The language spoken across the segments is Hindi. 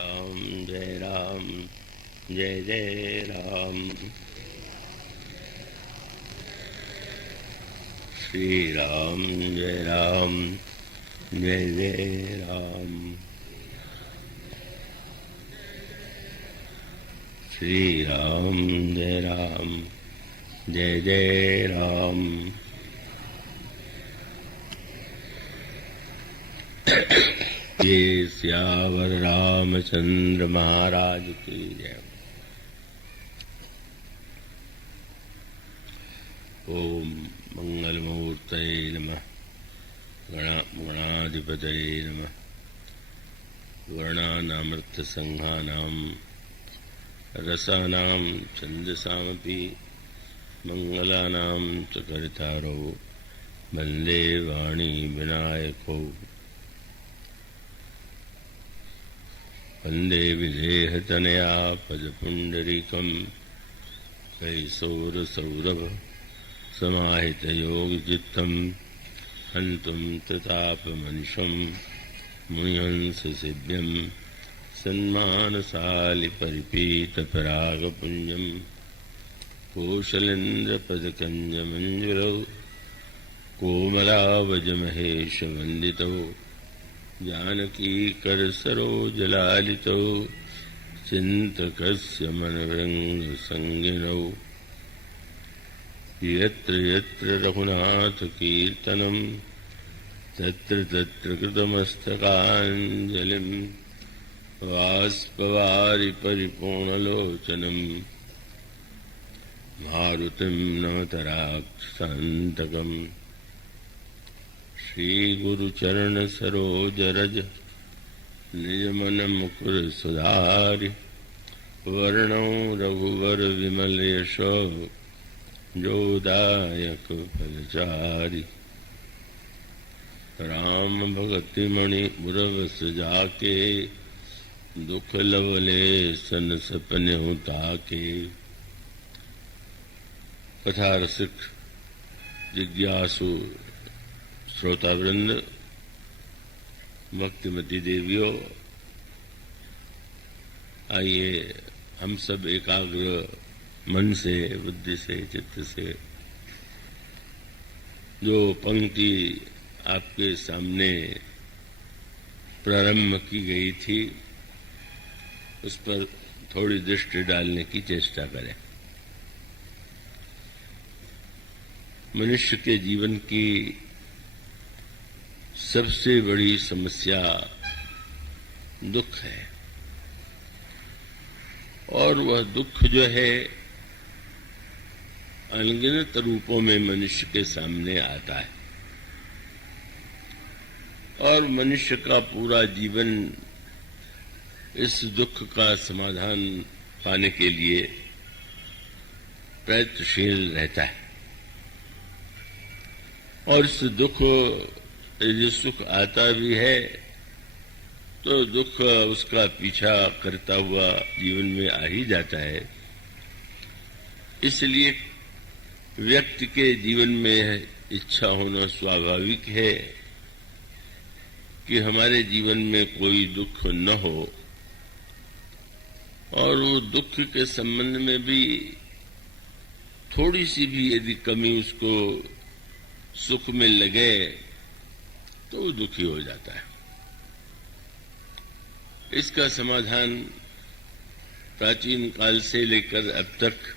राम जय राम जय जय राम। श्री राम जय राम जय जय राम। श्री राम जय राम जय जय राम। ये सियावर रामचंद्र महाराज की जय। ओम मंगलमूर्तये नमः। गणाधिपतये नमः। वर्णानामृतसंहानां रसानां छन्दसामपि मंगलानां च कर्तारो वन्दे वाणी विनायको। वन्दे विदेहतनया पदपुण्डरीकं कैशोरसौरभ समाहितयोगचित्तं हन्तुं ततापमनिशं मुनिहंससेव्यं सन्मानसालिपरिपीतपरागपुञ्जं कोशलेन्द्रपदकञ्जमञ्जुलौ कोमलावजमहेशवन्दितौ जानकीकरसरोजलालितौ चिन्तकस्य मनोरङ्गसंगिनौ। यत्र यत्र रघुनाथकीर्तनं तत्र तत्र कृतमस्तकाञ्जलिं बाष्पवारि परिपूर्णलोचनं मारुतिं नमत राक्षसान्तकम्। श्रीगुरुचरण सरोज रज निजमन मुकुर सुधारि वर्णौ रघुवर विमल यशो जोदायक फलचारि। राम भगति मणि मुरवस जाके दुख लवले सन सपने ताके। कथा रसिक जिज्ञासु श्रोतावृंद, भक्तिमती देवियों, आइए हम सब एकाग्र मन से, बुद्धि से, चित्त से जो पंक्ति आपके सामने प्रारंभ की गई थी उस पर थोड़ी दृष्टि डालने की चेष्टा करें। मनुष्य के जीवन की सबसे बड़ी समस्या दुख है, और वह दुख जो है अनगिनत रूपों में मनुष्य के सामने आता है, और मनुष्य का पूरा जीवन इस दुख का समाधान पाने के लिए प्रयत्नशील रहता है। और इस दुख, यदि सुख आता भी है तो दुख उसका पीछा करता हुआ जीवन में आ ही जाता है। इसलिए व्यक्ति के जीवन में इच्छा होना स्वाभाविक है कि हमारे जीवन में कोई दुख न हो, और वो दुख के संबंध में भी थोड़ी सी भी यदि कमी उसको सुख में लगे तो वो दुखी हो जाता है। इसका समाधान प्राचीन काल से लेकर अब तक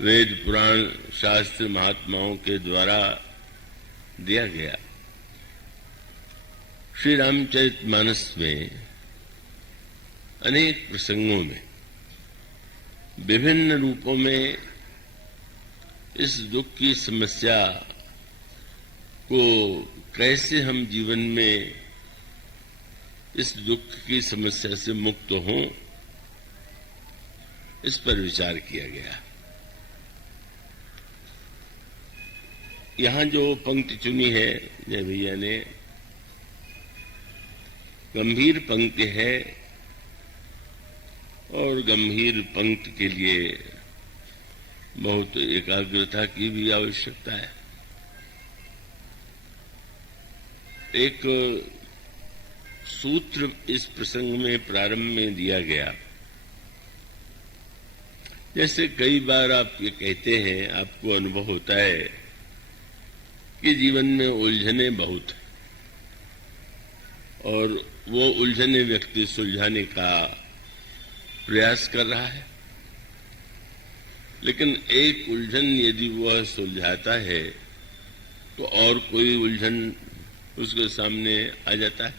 वेद पुराण शास्त्र महात्माओं के द्वारा दिया गया। श्री रामचरितमानस में अनेक प्रसंगों में विभिन्न रूपों में इस दुख की समस्या को कैसे हम जीवन में इस दुख की समस्या से मुक्त हों, इस पर विचार किया गया। यहां जो पंक्ति चुनी है जय भैया ने, गंभीर पंक्ति है, और गंभीर पंक्ति के लिए बहुत एकाग्रता की भी आवश्यकता है। एक सूत्र इस प्रसंग में प्रारंभ में दिया गया। जैसे कई बार आप ये कहते हैं, आपको अनुभव होता है कि जीवन में उलझने बहुत हैं और वो उलझने व्यक्ति सुलझाने का प्रयास कर रहा है, लेकिन एक उलझन यदि वह सुलझाता है तो और कोई उलझन उसके सामने आ जाता है।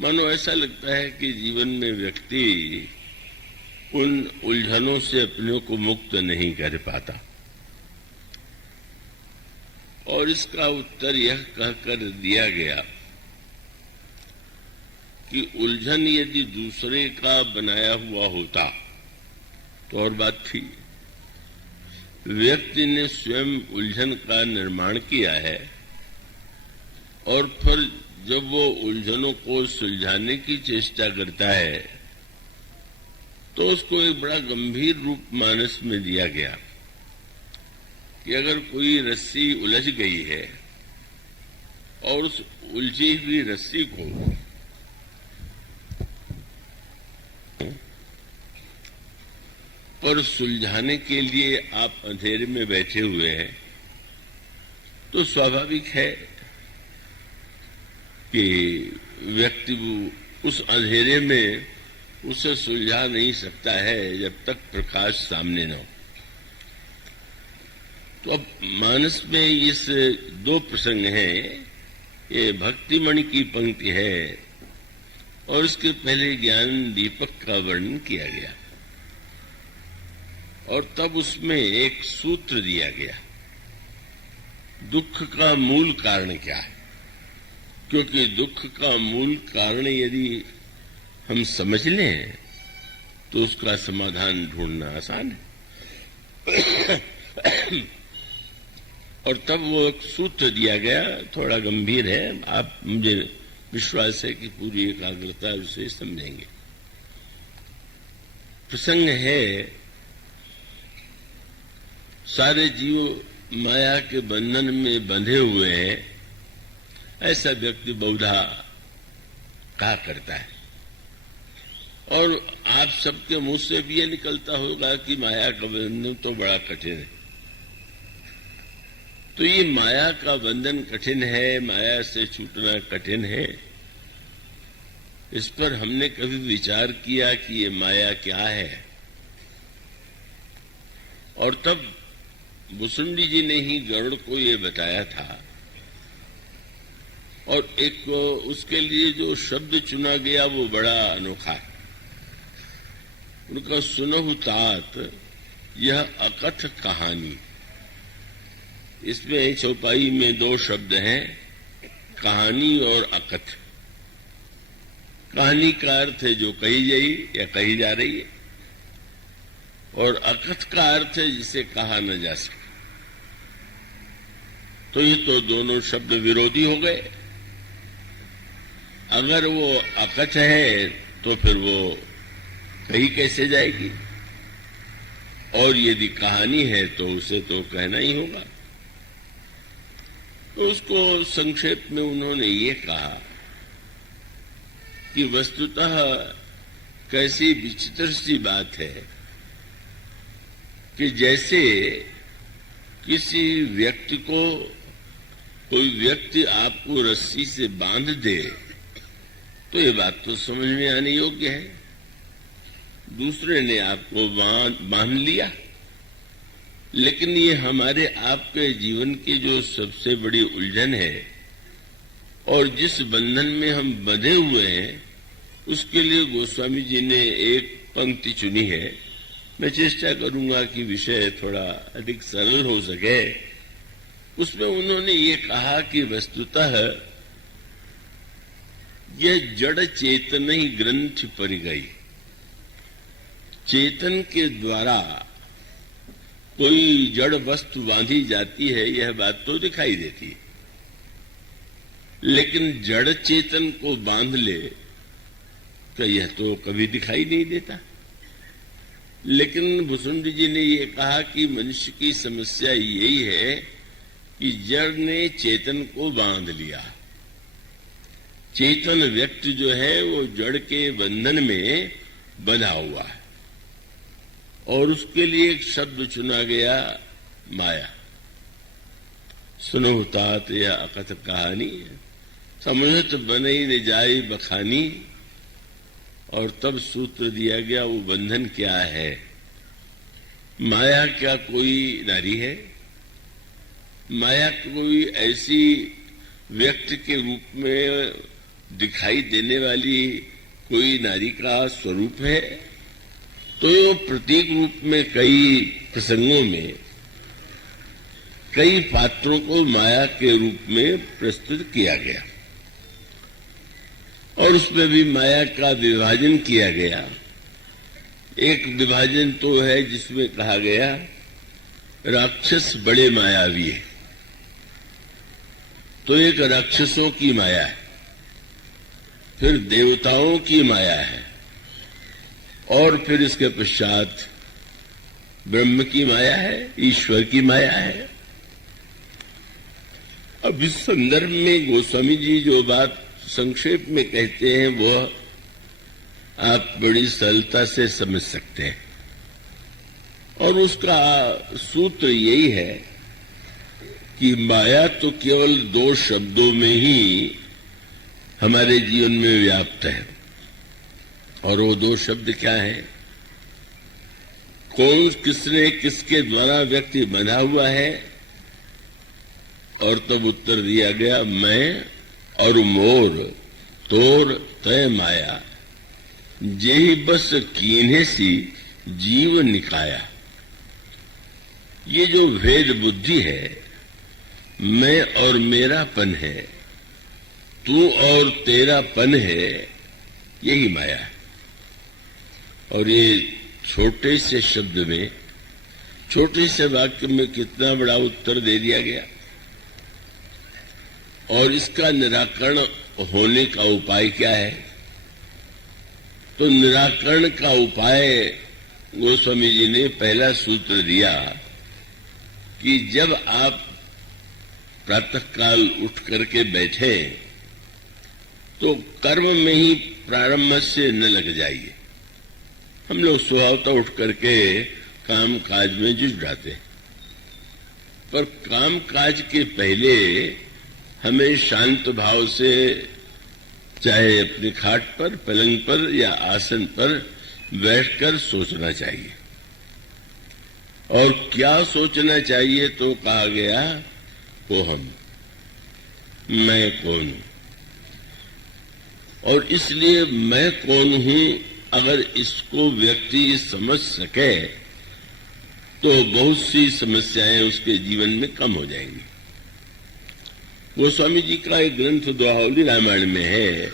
मानो ऐसा लगता है कि जीवन में व्यक्ति उन उलझनों से अपने को मुक्त नहीं कर पाता, और इसका उत्तर यह कहकर दिया गया कि उलझन यदि दूसरे का बनाया हुआ होता तो और बात थी। व्यक्ति ने स्वयं उलझन का निर्माण किया है और फिर जब वो उलझनों को सुलझाने की चेष्टा करता है तो उसको एक बड़ा गंभीर रूप मानस में दिया गया कि अगर कोई रस्सी उलझ गई है और उस उलझी हुई रस्सी को पर सुलझाने के लिए आप अंधेरे में बैठे हुए हैं तो स्वाभाविक है कि व्यक्ति उस अंधेरे में उसे सुलझा नहीं सकता है जब तक प्रकाश सामने न हो। तो अब मानस में इस दो प्रसंग हैं। ये भक्तिमणि की पंक्ति है और उसके पहले ज्ञान दीपक का वर्णन किया गया और तब उसमें एक सूत्र दिया गया, दुख का मूल कारण क्या है। क्योंकि दुख का मूल कारण यदि हम समझ लें तो उसका समाधान ढूंढना आसान है। और तब वो एक सूत्र दिया गया, थोड़ा गंभीर है, आप मुझे विश्वास है कि पूरी एकाग्रता उसे समझेंगे। प्रसंग है, सारे जीव माया के बंधन में बंधे हुए हैं, ऐसा व्यक्ति बहुधा कहा करता है। और आप सबके मुंह से भी ये निकलता होगा कि माया का बंधन तो बड़ा कठिन है। तो ये माया का बंधन कठिन है, माया से छूटना कठिन है, इस पर हमने कभी विचार किया कि ये माया क्या है। और तब भुसुंडी जी ने ही गरुड़ को ये बताया था और एक उसके लिए जो शब्द चुना गया वो बड़ा अनोखा है। उनका सुनहु तात यह अकथ कहानी। इसमें चौपाई में दो शब्द हैं, कहानी और अकथ। कहानी का अर्थ है जो कही गई या कही जा रही है, और अकथ का अर्थ है जिसे कहा न जा सके। तो ये तो दोनों शब्द विरोधी हो गए। अगर वो अकथ है तो फिर वो कही कैसे जाएगी, और यदि कहानी है तो उसे तो कहना ही होगा। तो उसको संक्षेप में उन्होंने ये कहा कि वस्तुतः कैसी विचित्र सी बात है कि जैसे किसी व्यक्ति को कोई व्यक्ति आपको रस्सी से बांध दे तो ये बात तो समझ में आने योग्य है। दूसरे ने आपको बांध लिया, लेकिन ये हमारे आपके जीवन की जो सबसे बड़ी उलझन है और जिस बंधन में हम बंधे हुए हैं, उसके लिए गोस्वामी जी ने एक पंक्ति चुनी है। मैं चेष्टा करूंगा कि विषय थोड़ा अधिक सरल हो सके। उसमें उन्होंने ये कहा कि वस्तुतः यह जड़ चेतन ही ग्रंथ पर गई। चेतन के द्वारा कोई जड़ वस्तु बांधी जाती है, यह बात तो दिखाई देती है, लेकिन जड़ चेतन को बांध ले तो यह तो कभी दिखाई नहीं देता। लेकिन भुसुंडी जी ने यह कहा कि मनुष्य की समस्या यही है कि जड़ ने चेतन को बांध लिया। चेतन व्यक्ति जो है वो जड़ के बंधन में बंधा हुआ है और उसके लिए एक शब्द चुना गया, माया। सुनो तात या अकथ कहानी, समझत बनई न जाई बखानी। और तब सूत्र दिया गया वो बंधन क्या है। माया क्या कोई नारी है? माया कोई ऐसी व्यक्ति के रूप में दिखाई देने वाली कोई नारी का स्वरूप है? तो ये प्रतीक रूप में कई प्रसंगों में कई पात्रों को माया के रूप में प्रस्तुत किया गया और उसमें भी माया का विभाजन किया गया। एक विभाजन तो है जिसमें कहा गया राक्षस बड़े मायावी है, तो एक राक्षसों की माया है, फिर देवताओं की माया है और फिर इसके पश्चात ब्रह्म की माया है, ईश्वर की माया है। अब इस संदर्भ में गोस्वामी जी जो बात संक्षेप में कहते हैं वो आप बड़ी सरलता से समझ सकते हैं और उसका सूत्र यही है कि माया तो केवल दो शब्दों में ही हमारे जीवन में व्याप्त है और वो दो शब्द क्या है? कौन किसने किसके द्वारा व्यक्ति बना हुआ है? और तब उत्तर दिया गया, मैं और मोर तोर तय माया, जेहि बस कीन्हे सी जीव निकाया। ये जो भेद बुद्धि है, मैं और मेरापन है, तू और तेरापन है, यही माया है। और ये छोटे से शब्द में, छोटे से वाक्य में कितना बड़ा उत्तर दे दिया गया। और इसका निराकरण होने का उपाय क्या है? तो निराकरण का उपाय गोस्वामी जी ने पहला सूत्र दिया कि जब आप प्रातःकाल उठ करके बैठे तो कर्म में ही प्रारंभ से न लग जाइए। हम लोग स्वभावतः उठ करके काम काज में जुट जाते हैं, पर काम काज के पहले हमें शांत भाव से, चाहे अपने खाट पर, पलंग पर या आसन पर बैठकर सोचना चाहिए। और क्या सोचना चाहिए? तो कहा गया, को हम, मैं कौन हूं। और इसलिए मैं कौन हूं अगर इसको व्यक्ति समझ सके तो बहुत सी समस्याएं उसके जीवन में कम हो जाएंगी। गोस्वामी जी का एक ग्रंथ दोहावली रामायण में है,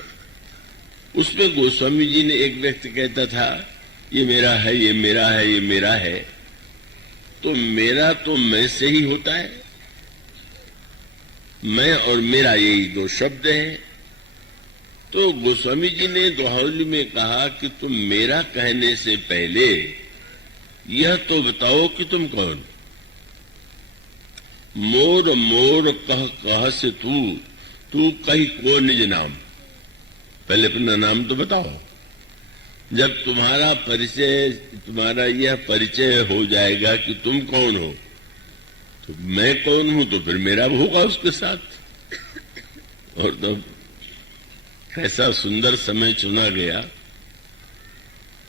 उसमें गोस्वामी जी ने, एक व्यक्ति कहता था ये मेरा है, ये मेरा है, ये मेरा है। तो मेरा तो मैं से ही होता है, मैं और मेरा यही दो शब्द हैं। तो गोस्वामी जी ने दोहावली में कहा कि तुम मेरा कहने से पहले यह तो बताओ कि तुम कौन? मोर मोर कह कह से तू कही को निज नाम। पहले अपना नाम तो बताओ। जब तुम्हारा परिचय, तुम्हारा यह परिचय हो जाएगा कि तुम कौन हो, तो मैं कौन हूं, तो फिर मेरा होगा उसके साथ। और तब कैसा सुंदर समय चुना गया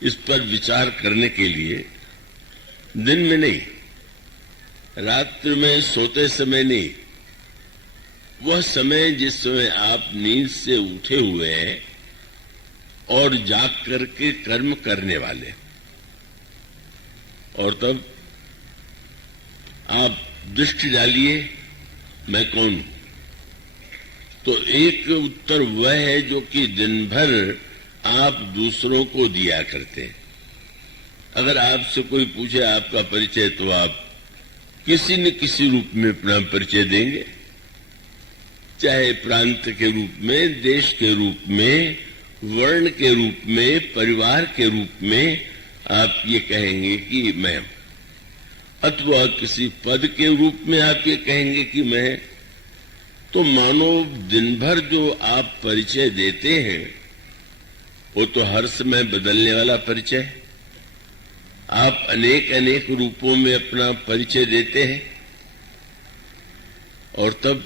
इस पर विचार करने के लिए। दिन में नहीं, रात्रि में सोते समय नहीं, वह समय जिस समय आप नींद से उठे हुए हैं और जाग करके कर्म करने वाले, और तब आप दृष्टि डालिए मैं कौन हूं। तो एक उत्तर वह है जो कि दिन भर आप दूसरों को दिया करते हैं। अगर आपसे कोई पूछे आपका परिचय, तो आप किसी न किसी रूप में अपना परिचय देंगे, चाहे प्रांत के रूप में, देश के रूप में, वर्ण के रूप में, परिवार के रूप में आप ये कहेंगे कि मैं, अथवा किसी पद के रूप में आप ये कहेंगे कि मैं, तो मानो दिन भर जो आप परिचय देते हैं वो तो हर समय बदलने वाला परिचय है। आप अनेक अनेक रूपों में अपना परिचय देते हैं और तब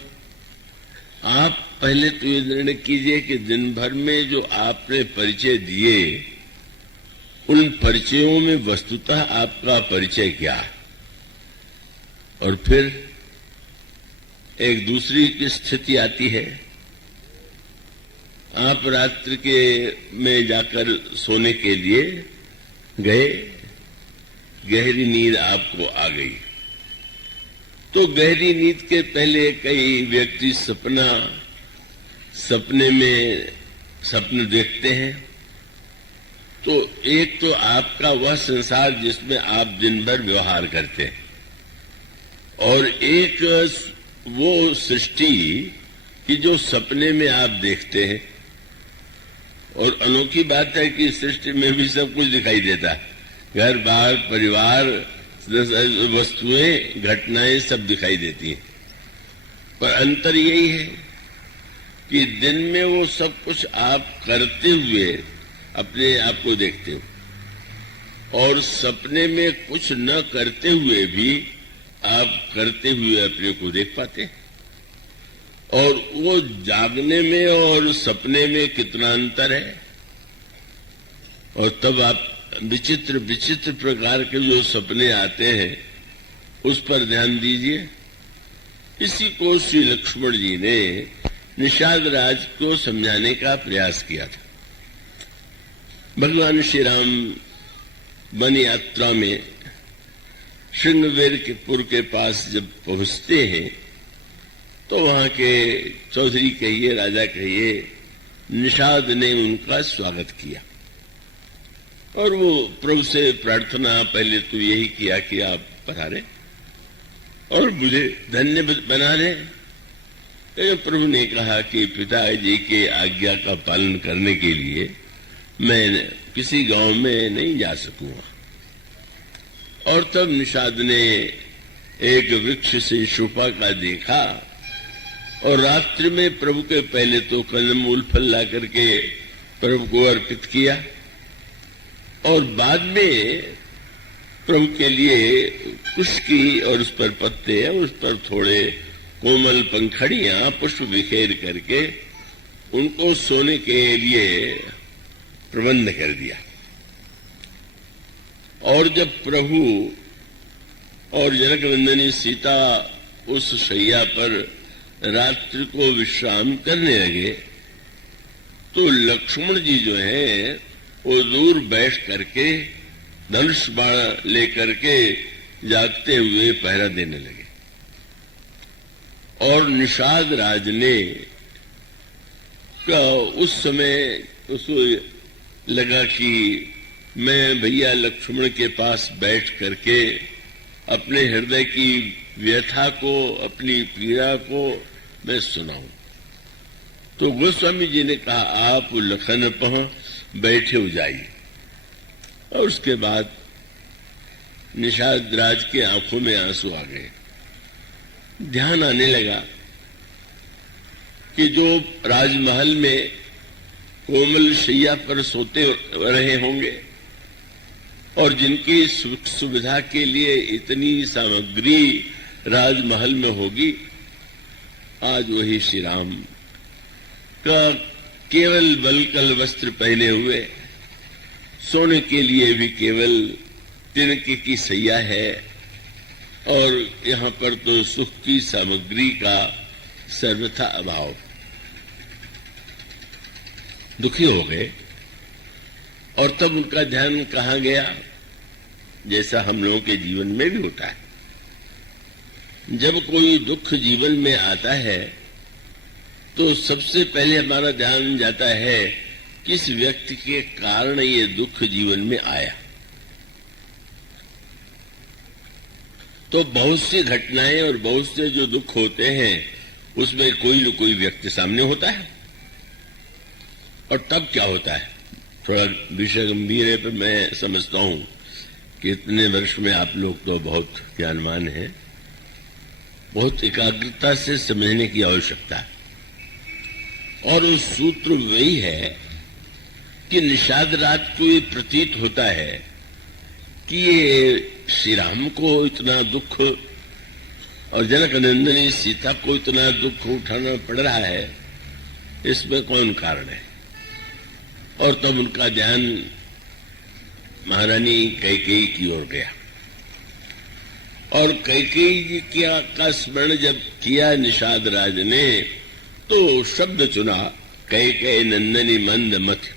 आप पहले तो ये निर्णय कीजिए कि दिन भर में जो आपने परिचय दिए उन परिचयों में वस्तुतः आपका परिचय क्या है। और फिर एक दूसरी की स्थिति आती है, आप रात्रि के में जाकर सोने के लिए गए, गहरी नींद आपको आ गई। तो गहरी नींद के पहले कई व्यक्ति सपने में सपने देखते हैं। तो एक तो आपका वह संसार जिसमें आप दिन भर व्यवहार करते हैं और एक वो सृष्टि कि जो सपने में आप देखते हैं। और अनोखी बात है कि सृष्टि में भी सब कुछ दिखाई देता है, घर बार परिवार वस्तुएं घटनाएं सब दिखाई देती हैं, पर अंतर यही है कि दिन में वो सब कुछ आप करते हुए अपने आप को देखते हो और सपने में कुछ न करते हुए भी आप करते हुए अपने को देख पाते हैं। और वो जागने में और सपने में कितना अंतर है। और तब आप विचित्र विचित्र प्रकार के जो सपने आते हैं उस पर ध्यान दीजिए। इसी को श्री लक्ष्मण जी ने निषाद राज को समझाने का प्रयास किया था। भगवान श्री राम वन यात्रा में श्रृंगवेरपुर के पास जब पहुंचते हैं तो वहां के चौधरी कहिए, राजा कहिए, निषाद ने उनका स्वागत किया और वो प्रभु से प्रार्थना पहले तो यही किया कि आप पधारें और मुझे धन्य बना लें। लेकिन प्रभु ने कहा कि पिताजी के आज्ञा का पालन करने के लिए मैं किसी गांव में नहीं जा सकूंगा। और तब निषाद ने एक वृक्ष से शोभा का देखा और रात्रि में प्रभु के पहले तो कंदमूल फल ला करके प्रभु को अर्पित किया और बाद में प्रभु के लिए कुश्की और उस पर पत्ते और उस पर थोड़े कोमल पंखड़ियां पुष्प बिखेर करके उनको सोने के लिए प्रबंध कर दिया। और जब प्रभु और जनकनंदिनी सीता उस शैया पर रात्रि को विश्राम करने लगे तो लक्ष्मण जी जो है वो दूर बैठ करके धनुष बाण लेकर के जागते हुए पहरा देने लगे। और निषाद राज ने उस समय उसको लगा कि मैं भैया लक्ष्मण के पास बैठ करके अपने हृदय की व्यथा को, अपनी पीड़ा को मैं सुनाऊं। तो गोस्वामी जी ने कहा आप लखन पह बैठे हो जाइए। और उसके बाद निषाद राज के आंखों में आंसू आ गए। ध्यान आने लगा कि जो राजमहल में कोमल शैया पर सोते रहे होंगे और जिनकी सुख सुविधा के लिए इतनी सामग्री राजमहल में होगी, आज वही श्री राम का केवल वलकल वस्त्र पहने हुए, सोने के लिए भी केवल तिनके की सैया है और यहाँ पर तो सुख की सामग्री का सर्वथा अभाव। दुखी हो गए और तब उनका ध्यान कहाँ गया, जैसा हम लोगों के जीवन में भी होता है। जब कोई दुख जीवन में आता है तो सबसे पहले हमारा ध्यान जाता है किस व्यक्ति के कारण ये दुख जीवन में आया। तो बहुत सी घटनाएं और बहुत से जो दुख होते हैं उसमें कोई न कोई व्यक्ति सामने होता है। और तब क्या होता है, थोड़ा विषय गंभीर है, पर मैं समझता हूं कि इतने वर्ष में आप लोग तो बहुत ज्ञानवान हैं। बहुत एकाग्रता से समझने की आवश्यकता है। और उस सूत्र वही है कि निषाद रात को ये प्रतीत होता है कि ये श्री राम को इतना दुख और जनक नंदिनी सीता को इतना दुख उठाना पड़ रहा है, इसमें कौन कारण है। और तब उनका ध्यान महारानी कैकेयी की ओर गया और कैकेयी जी का स्मरण जब किया निषाद राज ने तो शब्द चुना कैकेयी नंदिनी मंद मति।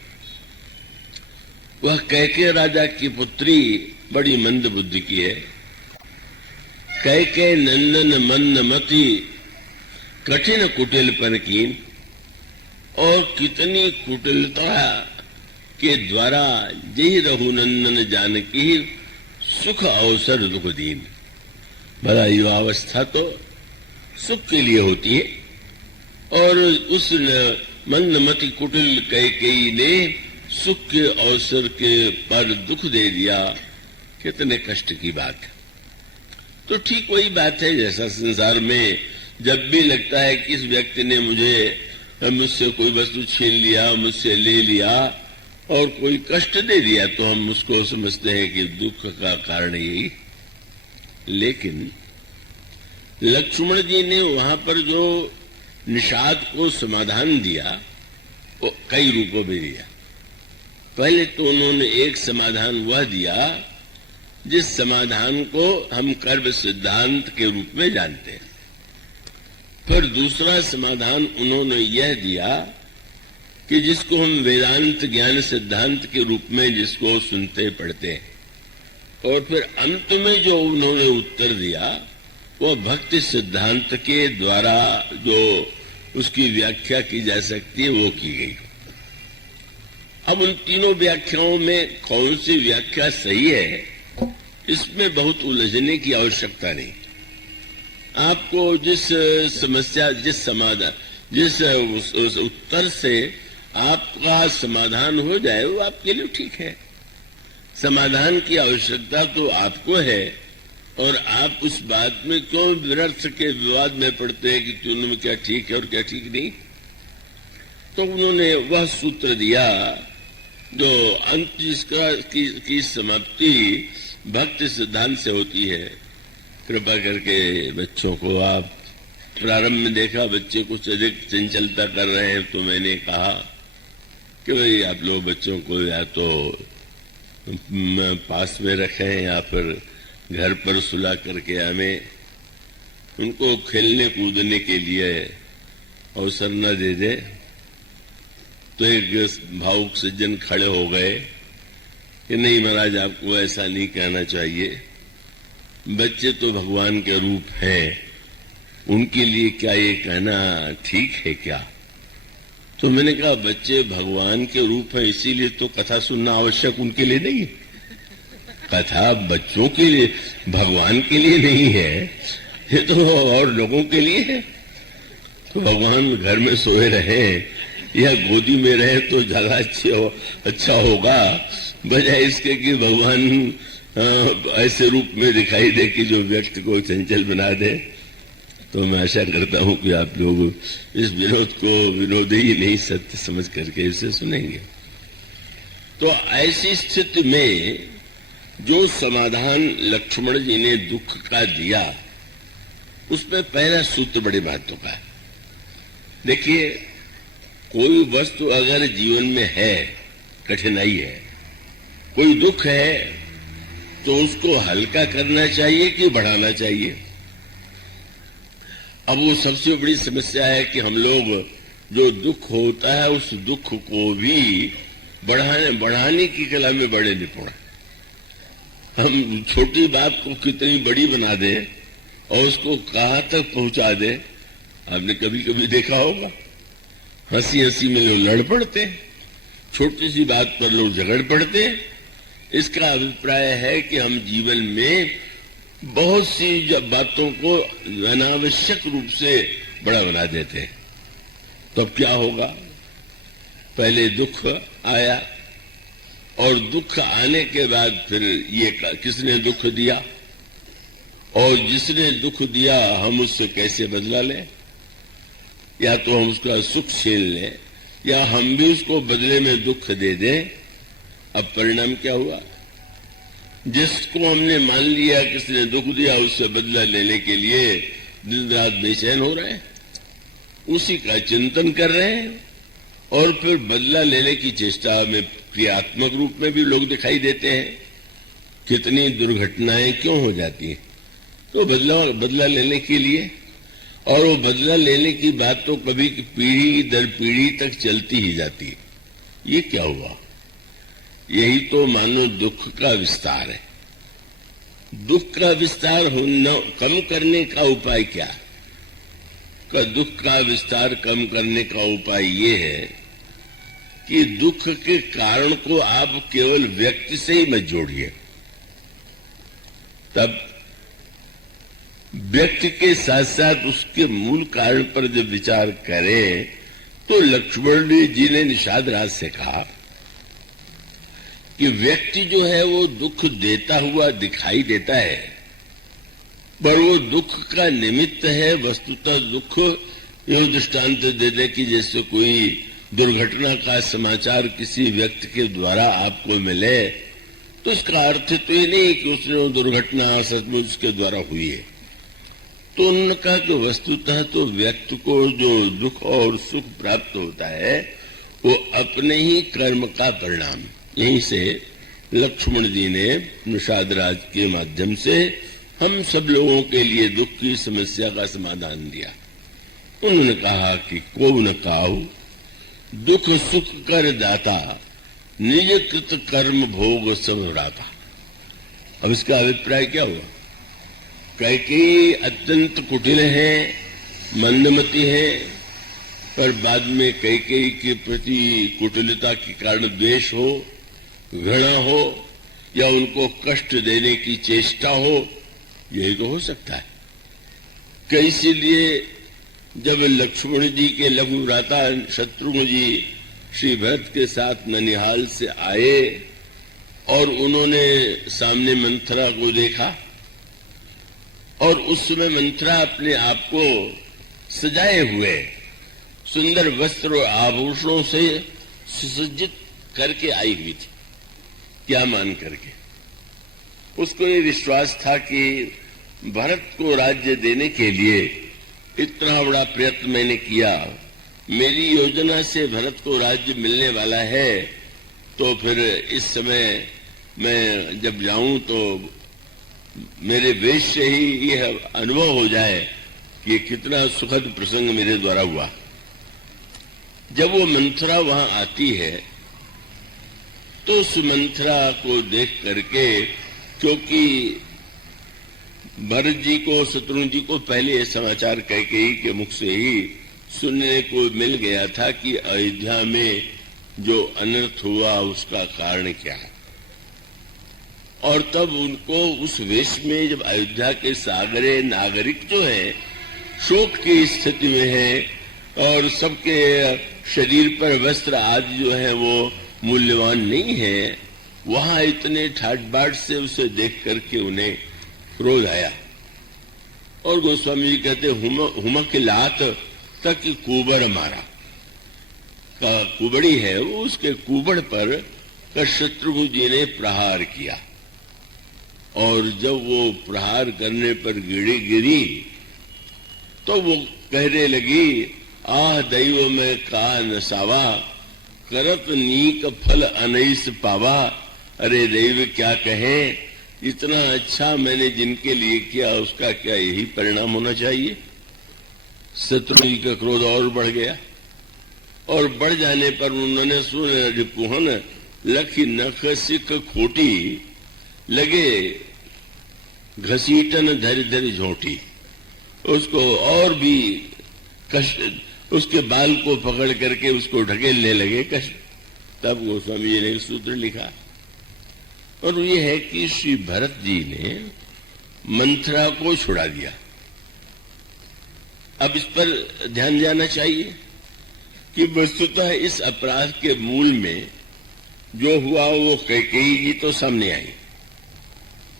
वह कैकेयी राजा की पुत्री बड़ी मंद बुद्धि की है। कैकेयी नंदन मंद मति कठिन कुटिलपन की, और कितनी कुटिलता के द्वारा जय रघुनंदन जानकी सुख अवसर दुख दीन। भला युवावस्था तो सुख के लिए होती है, और उस मंदमती कुटिल कैकेयी ने सुख के अवसर के पर दुख दे दिया। कितने कष्ट की बात है। तो ठीक वही बात है जैसा संसार में जब भी लगता है कि इस व्यक्ति ने मुझसे कोई वस्तु छीन लिया, मुझसे ले लिया और कोई कष्ट दे दिया, तो हम उसको समझते हैं कि दुख का कारण यही। लेकिन लक्ष्मण जी ने वहां पर जो निषाद को समाधान दिया वो कई रूपों में दिया। पहले तो उन्होंने एक समाधान वह दिया जिस समाधान को हम कर्म सिद्धांत के रूप में जानते हैं। फिर दूसरा समाधान उन्होंने यह दिया कि जिसको हम वेदांत ज्ञान सिद्धांत के रूप में जिसको सुनते पढ़ते हैं। और फिर अंत में जो उन्होंने उत्तर दिया वो भक्ति सिद्धांत के द्वारा जो उसकी व्याख्या की जा सकती है वो की गई। अब उन तीनों व्याख्याओं में कौन सी व्याख्या सही है इसमें बहुत उलझने की आवश्यकता नहीं। आपको जिस समस्या जिस समाधान जिस उस उत्तर से आपका समाधान हो जाए वो आपके लिए ठीक है। समाधान की आवश्यकता तो आपको है, और आप उस बात में क्यों व्यर्थ के विवाद में पड़ते हैं कि तीनों में क्या ठीक है और क्या ठीक नहीं। तो उन्होंने वह सूत्र दिया जो अंत जिसका की समाप्ति भक्ति सिद्धांत से होती है। कृपा करके बच्चों को आप प्रारंभ में देखा बच्चे कुछ अधिक चंचलता कर रहे हैं, तो मैंने कहा कि भाई आप लोग बच्चों को या तो पास में रखें या फिर घर पर सुला करके हमें उनको खेलने कूदने के लिए अवसर न दे दे। तो एक भावुक सज्जन खड़े हो गए कि नहीं महाराज आपको ऐसा नहीं कहना चाहिए, बच्चे तो भगवान के रूप हैं, उनके लिए क्या ये कहना ठीक है क्या। तो मैंने कहा बच्चे भगवान के रूप है इसीलिए तो कथा सुनना आवश्यक उनके लिए नहीं है। कथा बच्चों के लिए भगवान के लिए नहीं है, ये तो और लोगों के लिए है। तो भगवान घर में सोए रहे या गोदी में रहे तो ज्यादा अच्छा होगा, बजाय इसके कि भगवान ऐसे रूप में दिखाई दे कि जो व्यक्ति को चंचल बना दे। तो मैं आशा करता हूं कि आप लोग इस विनोद को विनोद ही नहीं सत्य समझ करके इसे सुनेंगे। तो ऐसी स्थिति में जो समाधान लक्ष्मण जी ने दुख का दिया उसमें पहला सूत्र बड़े महत्व का है। देखिए, कोई वस्तु अगर जीवन में है, कठिनाई है, कोई दुख है, तो उसको हल्का करना चाहिए कि बढ़ाना चाहिए। अब वो सबसे बड़ी समस्या है कि हम लोग जो दुख होता है उस दुख को भी बढ़ाने की कला में बड़े निपुण हैं। हम छोटी बात को कितनी बड़ी बना दें और उसको कहां तक पहुंचा दें। आपने कभी कभी देखा होगा हंसी हंसी में लोग लड़ पड़ते हैं, छोटी सी बात पर लोग झगड़ पड़ते हैं। इसका अभिप्राय है कि हम जीवन में बहुत सी बातों को अनावश्यक रूप से बड़ा बना देते हैं। तो अब क्या होगा, पहले दुख आया और दुख आने के बाद फिर ये किसने दुख दिया, और जिसने दुख दिया हम उससे कैसे बदला लें, या तो हम उसका सुख छीन लें या हम भी उसको बदले में दुख दे दें। अब परिणाम क्या हुआ? जिसको हमने मान लिया किसने दुख दिया, उससे बदला लेने के लिए दिन रात बेचैन हो रहे हैं, उसी का चिंतन कर रहे हैं, और फिर बदला लेने की चेष्टा में क्रियात्मक रूप में भी लोग दिखाई देते हैं। कितनी दुर्घटनाएं क्यों हो जाती हैं? तो बदला लेने के लिए, और वो बदला लेने की बात तो कभी पीढ़ी दर पीढ़ी तक चलती ही जाती है। ये क्या हुआ? यही तो मानो दुख का विस्तार है। दुख का विस्तार होना कम करने का उपाय क्या? दुख का विस्तार कम करने का उपाय ये है कि दुख के कारण को आप केवल व्यक्ति से ही मत जोड़िए। तब व्यक्ति के साथ साथ उसके मूल कारण पर जब विचार करें तो लक्ष्मण जी ने निषाद राज से कहा कि व्यक्ति जो है वो दुख देता हुआ दिखाई देता है, पर वो दुख का निमित्त है। वस्तुतः दुख यह दृष्टांत दे दे कि जैसे कोई दुर्घटना का समाचार किसी व्यक्ति के द्वारा आपको मिले, तो इसका अर्थ तो ये नहीं कि उसने दुर्घटना सचमुच उसके द्वारा हुई है। तो उन्होंने कहा कि वस्तुतः तो व्यक्ति को जो दुख और सुख प्राप्त होता है वो अपने ही कर्म का परिणाम। यहीं से लक्ष्मण जी ने निषाद राज के माध्यम से हम सब लोगों के लिए दुख की समस्या का समाधान दिया। उन्होंने कहा कि को न काहू दुख सुख कर दाता, निज कृत कर्म भोग सब राता। अब इसका अभिप्राय क्या हुआ? कैकेयी अत्यंत कुटिल है, मंदमती है, पर बाद में कैकेयी के प्रति कुटिलता के कारण द्वेष हो, घृणा हो, या उनको कष्ट देने की चेष्टा हो, यही तो हो सकता है। इसीलिए जब लक्ष्मण जी के लघु भ्राता शत्रुघ्न जी श्री भरत के साथ ननिहाल से आए और उन्होंने सामने मंथरा को देखा, और उस समय मंथरा अपने आप को सजाए हुए सुंदर वस्त्र और आभूषणों से सुसज्जित करके आई हुई थी। क्या मान करके? उसको ये विश्वास था कि भरत को राज्य देने के लिए इतना बड़ा प्रयत्न मैंने किया, मेरी योजना से भरत को राज्य मिलने वाला है, तो फिर इस समय मैं जब जाऊं तो मेरे वेश से ही यह अनुभव हो जाए कि कितना सुखद प्रसंग मेरे द्वारा हुआ। जब वो मंथरा वहां आती है तो उस मंथरा को देख करके, क्योंकि भरत जी को शत्रुघ्न जी को पहले ये समाचार कैकेयी के मुख से ही सुनने को मिल गया था कि अयोध्या में जो अनर्थ हुआ उसका कारण क्या है, और तब उनको उस वेश में जब अयोध्या के सागरे नागरिक जो है शोक की स्थिति में है और सबके शरीर पर वस्त्र आदि जो है वो मूल्यवान नहीं है, वहां इतने ठाट बाट से उसे देख करके उन्हें क्रोध आया। और गोस्वामी जी कहते हुमा की लात तक कुबड़ मारा। कुबड़ी है वो, उसके कुबड़ पर शत्रुघ्न जी ने प्रहार किया, और जब वो प्रहार करने पर गिरी तो वो कहने लगी, आह दैव में का नसावा, करत नीक फल अनैस पावा। अरे दैव क्या कहें, इतना अच्छा मैंने जिनके लिए किया उसका क्या यही परिणाम होना चाहिए? शत्रुघ्न जी का क्रोध और बढ़ गया, और बढ़ जाने पर उन्होंने सुने रिपुहन लखी नख सिख खोटी, लगे घसीटन धर धर झोंटी। उसको और भी कष्ट, उसके बाल को पकड़ करके उसको ढकेलने लगे कष्ट। तब गोस्वामी जी ने एक सूत्र लिखा, और ये है कि श्री भरत जी ने मंथरा को छुड़ा दिया। अब इस पर ध्यान जाना चाहिए कि वस्तुतः इस अपराध के मूल में जो हुआ वो कैकेयी जी तो सामने आई,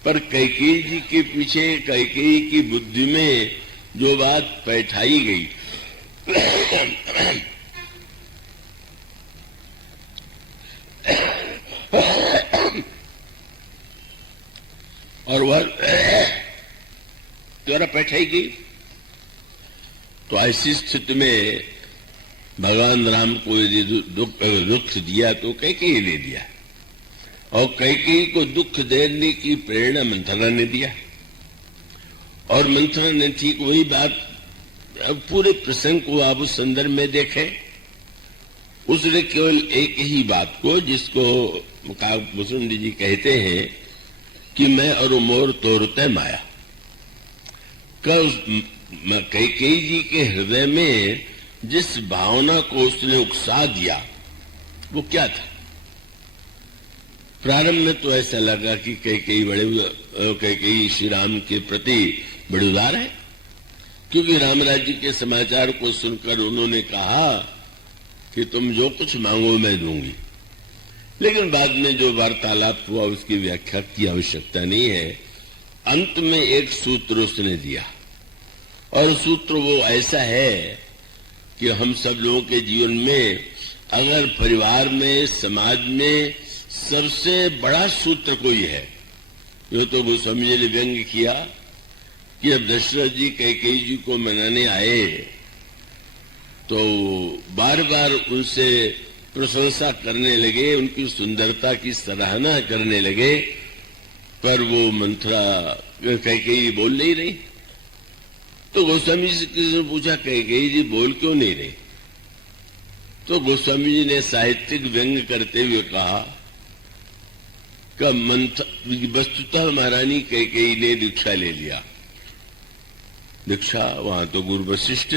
पर कैकेयी जी के पीछे कैकेयी की बुद्धि में जो बात बैठाई गई और वह द्वारा बैठाई गई, तो ऐसी स्थिति में भगवान राम को यदि दुख दिया तो कैकेयी ने दिया, और कैकेयी को दुख देने की प्रेरणा मंथरा ने दिया। और मंथरा ने ठीक वही बात, अब पूरे प्रसंग को आप उस संदर्भ में देखें, उसने केवल एक ही बात को, जिसको मुसुंडी जी कहते हैं कि मैं और मोर तोरते माया, कैकेयी जी के हृदय में जिस भावना को उसने उकसा दिया वो क्या था। प्रारंभ में तो ऐसा लगा कि कैकेयी श्री राम के प्रति बड़े उदार है, क्योंकि राम राज्य के समाचार को सुनकर उन्होंने कहा कि तुम जो कुछ मांगो मैं दूंगी। लेकिन बाद में जो वार्तालाप हुआ उसकी व्याख्या की आवश्यकता नहीं है। अंत में एक सूत्र उसने दिया, और सूत्र वो ऐसा है कि हम सब लोगों के जीवन में, अगर परिवार में, समाज में सबसे बड़ा सूत्र कोई है, यो तो गोस्वामी जी ने व्यंग किया कि अब दशरथ जी कैकेयी जी को मनाने आए तो बार बार उनसे प्रशंसा करने लगे, उनकी सुंदरता की सराहना करने लगे, पर वो मंथरा कैकेयी बोल नहीं रही। तो गोस्वामी जी से किसी ने पूछा कैकेयी जी बोल क्यों नहीं रही, तो गोस्वामी जी ने साहित्यिक व्यंग करते हुए कहा कि वस्तुतः महारानी कैकेयी ने दीक्षा ले लिया। दीक्षा वहां तो गुरु वशिष्ठ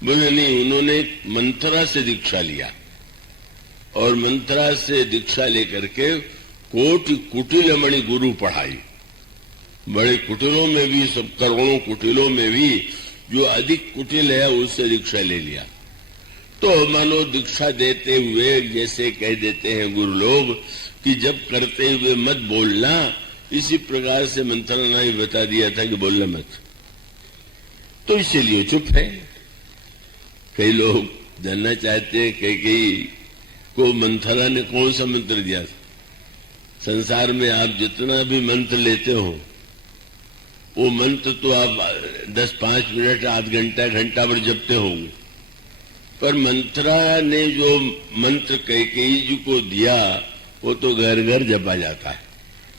बोले नहीं, उन्होंने मंथरा से दीक्षा लिया, और मंथरा से दीक्षा लेकर के कोटि कुटिलमणि गुरु पढ़ाई। बड़े कुटिलों में भी, सब करोड़ों कुटिलों में भी जो अधिक कुटिल है उससे दीक्षा ले लिया। तो मानो दीक्षा देते हुए जैसे कह देते हैं गुरु लोग कि जब करते हुए मत बोलना, इसी प्रकार से मंथरा ने बता दिया था कि बोलना मत, तो इसीलिए चुप है। कई लोग जानना चाहते हैं कैकेयी को मंथरा ने कौन सा मंत्र दिया। संसार में आप जितना भी मंत्र लेते हो, वो मंत्र तो आप 10-5 मिनट, आध घंटा, घंटा भर जपते होंगे, पर मंथरा ने जो मंत्र कैकेयी जी को दिया वो तो घर घर जपा जाता है,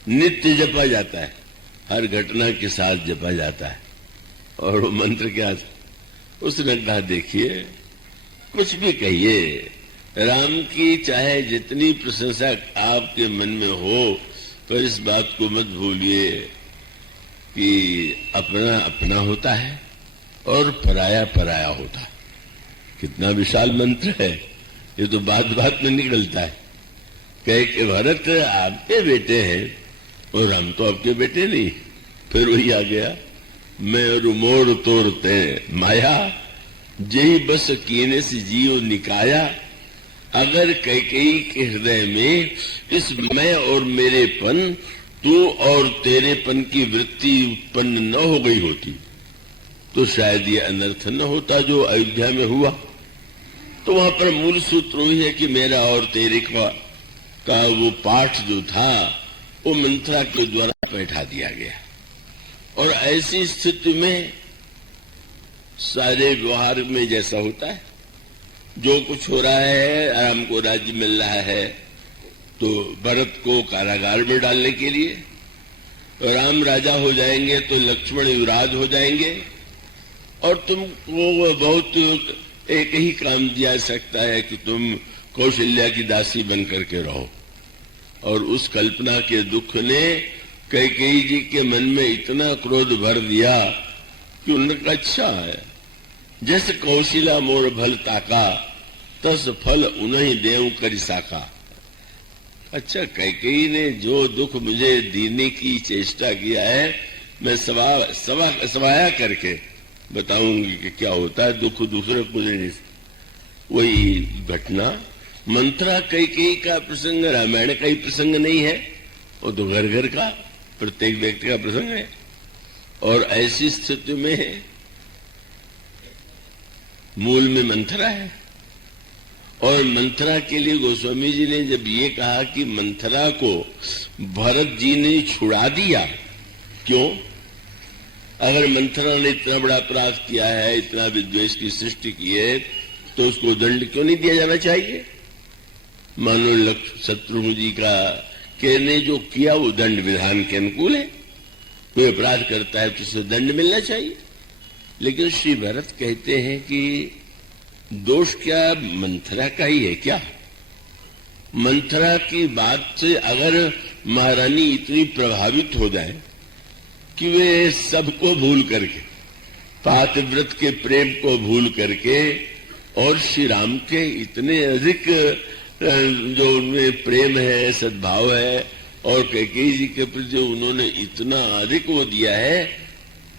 नित्य जपा जाता है, हर घटना के साथ जपा जाता है। और वो मंत्र क्या था, उसने कहा देखिए कुछ भी कहिए, राम की चाहे जितनी प्रशंसा आपके मन में हो, तो इस बात को मत भूलिए कि अपना अपना होता है और पराया पराया होता है। कितना विशाल मंत्र है, ये तो बात बात में निकलता है। कहे कि भरत आपके बेटे हैं और राम तो आपके बेटे नहीं। फिर वही आ गया, मैं और मोर तोरते माया, जही बस कीने से जीव निकाया। अगर कैकेयी के हृदय में इस मैं और मेरेपन, तू और तेरेपन की वृत्ति उत्पन्न न हो गई होती तो शायद ये अनर्थ न होता जो अयोध्या में हुआ। तो वहां पर मूल सूत्र वही है कि मेरा और तेरे का वो पाठ जो था वो मंथरा के द्वारा बैठा दिया गया। और ऐसी स्थिति में सारे व्यवहार में जैसा होता है, जो कुछ हो रहा है, राम को राज्य मिल रहा है तो भरत को कारागार में डालने के लिए, राम राजा हो जाएंगे तो लक्ष्मण युवराज हो जाएंगे, और तुमको बहुत एक ही काम दिया सकता है कि तुम कौशल्या की दासी बन करके रहो। और उस कल्पना के दुख ने कैकेयी जी के मन में इतना क्रोध भर दिया कि उनका अच्छा है, जैसे कौशिला मोर भल ताका, तस फल उन्हीं देव कर साका। अच्छा, कैकेयी ने जो दुख मुझे देने की चेष्टा किया है, मैं सवाया करके बताऊंगी कि क्या होता है दुख दूसरे को देने से। वही घटना मंथरा कैकेयी का प्रसंग रामायण का ही प्रसंग नहीं है, वो तो घर घर का प्रत्येक व्यक्ति का प्रसंग है। और ऐसी स्थिति में मूल में मंथरा है, और मंथरा के लिए गोस्वामी जी ने जब ये कहा कि मंथरा को भरत जी ने छुड़ा दिया, क्यों? अगर मंथरा ने इतना बड़ा अपराध किया है, इतना विद्वेष की सृष्टि की है, तो उसको दंड क्यों नहीं दिया जाना चाहिए? मानो शत्रुघ्न जी का ने जो किया वो दंड विधान के अनुकूल है। कोई अपराध करता है तो उसे दंड मिलना चाहिए। लेकिन श्री भरत कहते हैं कि दोष क्या मंथरा का ही है क्या? मंथरा की बात से अगर महारानी इतनी प्रभावित हो जाए कि वे सबको भूल करके, पातिव्रत के प्रेम को भूल करके, और श्री राम के इतने अधिक जो उनमें प्रेम है, सद्भाव है, और कैकेयी जी के प्रति जो उन्होंने इतना अधिक वो दिया है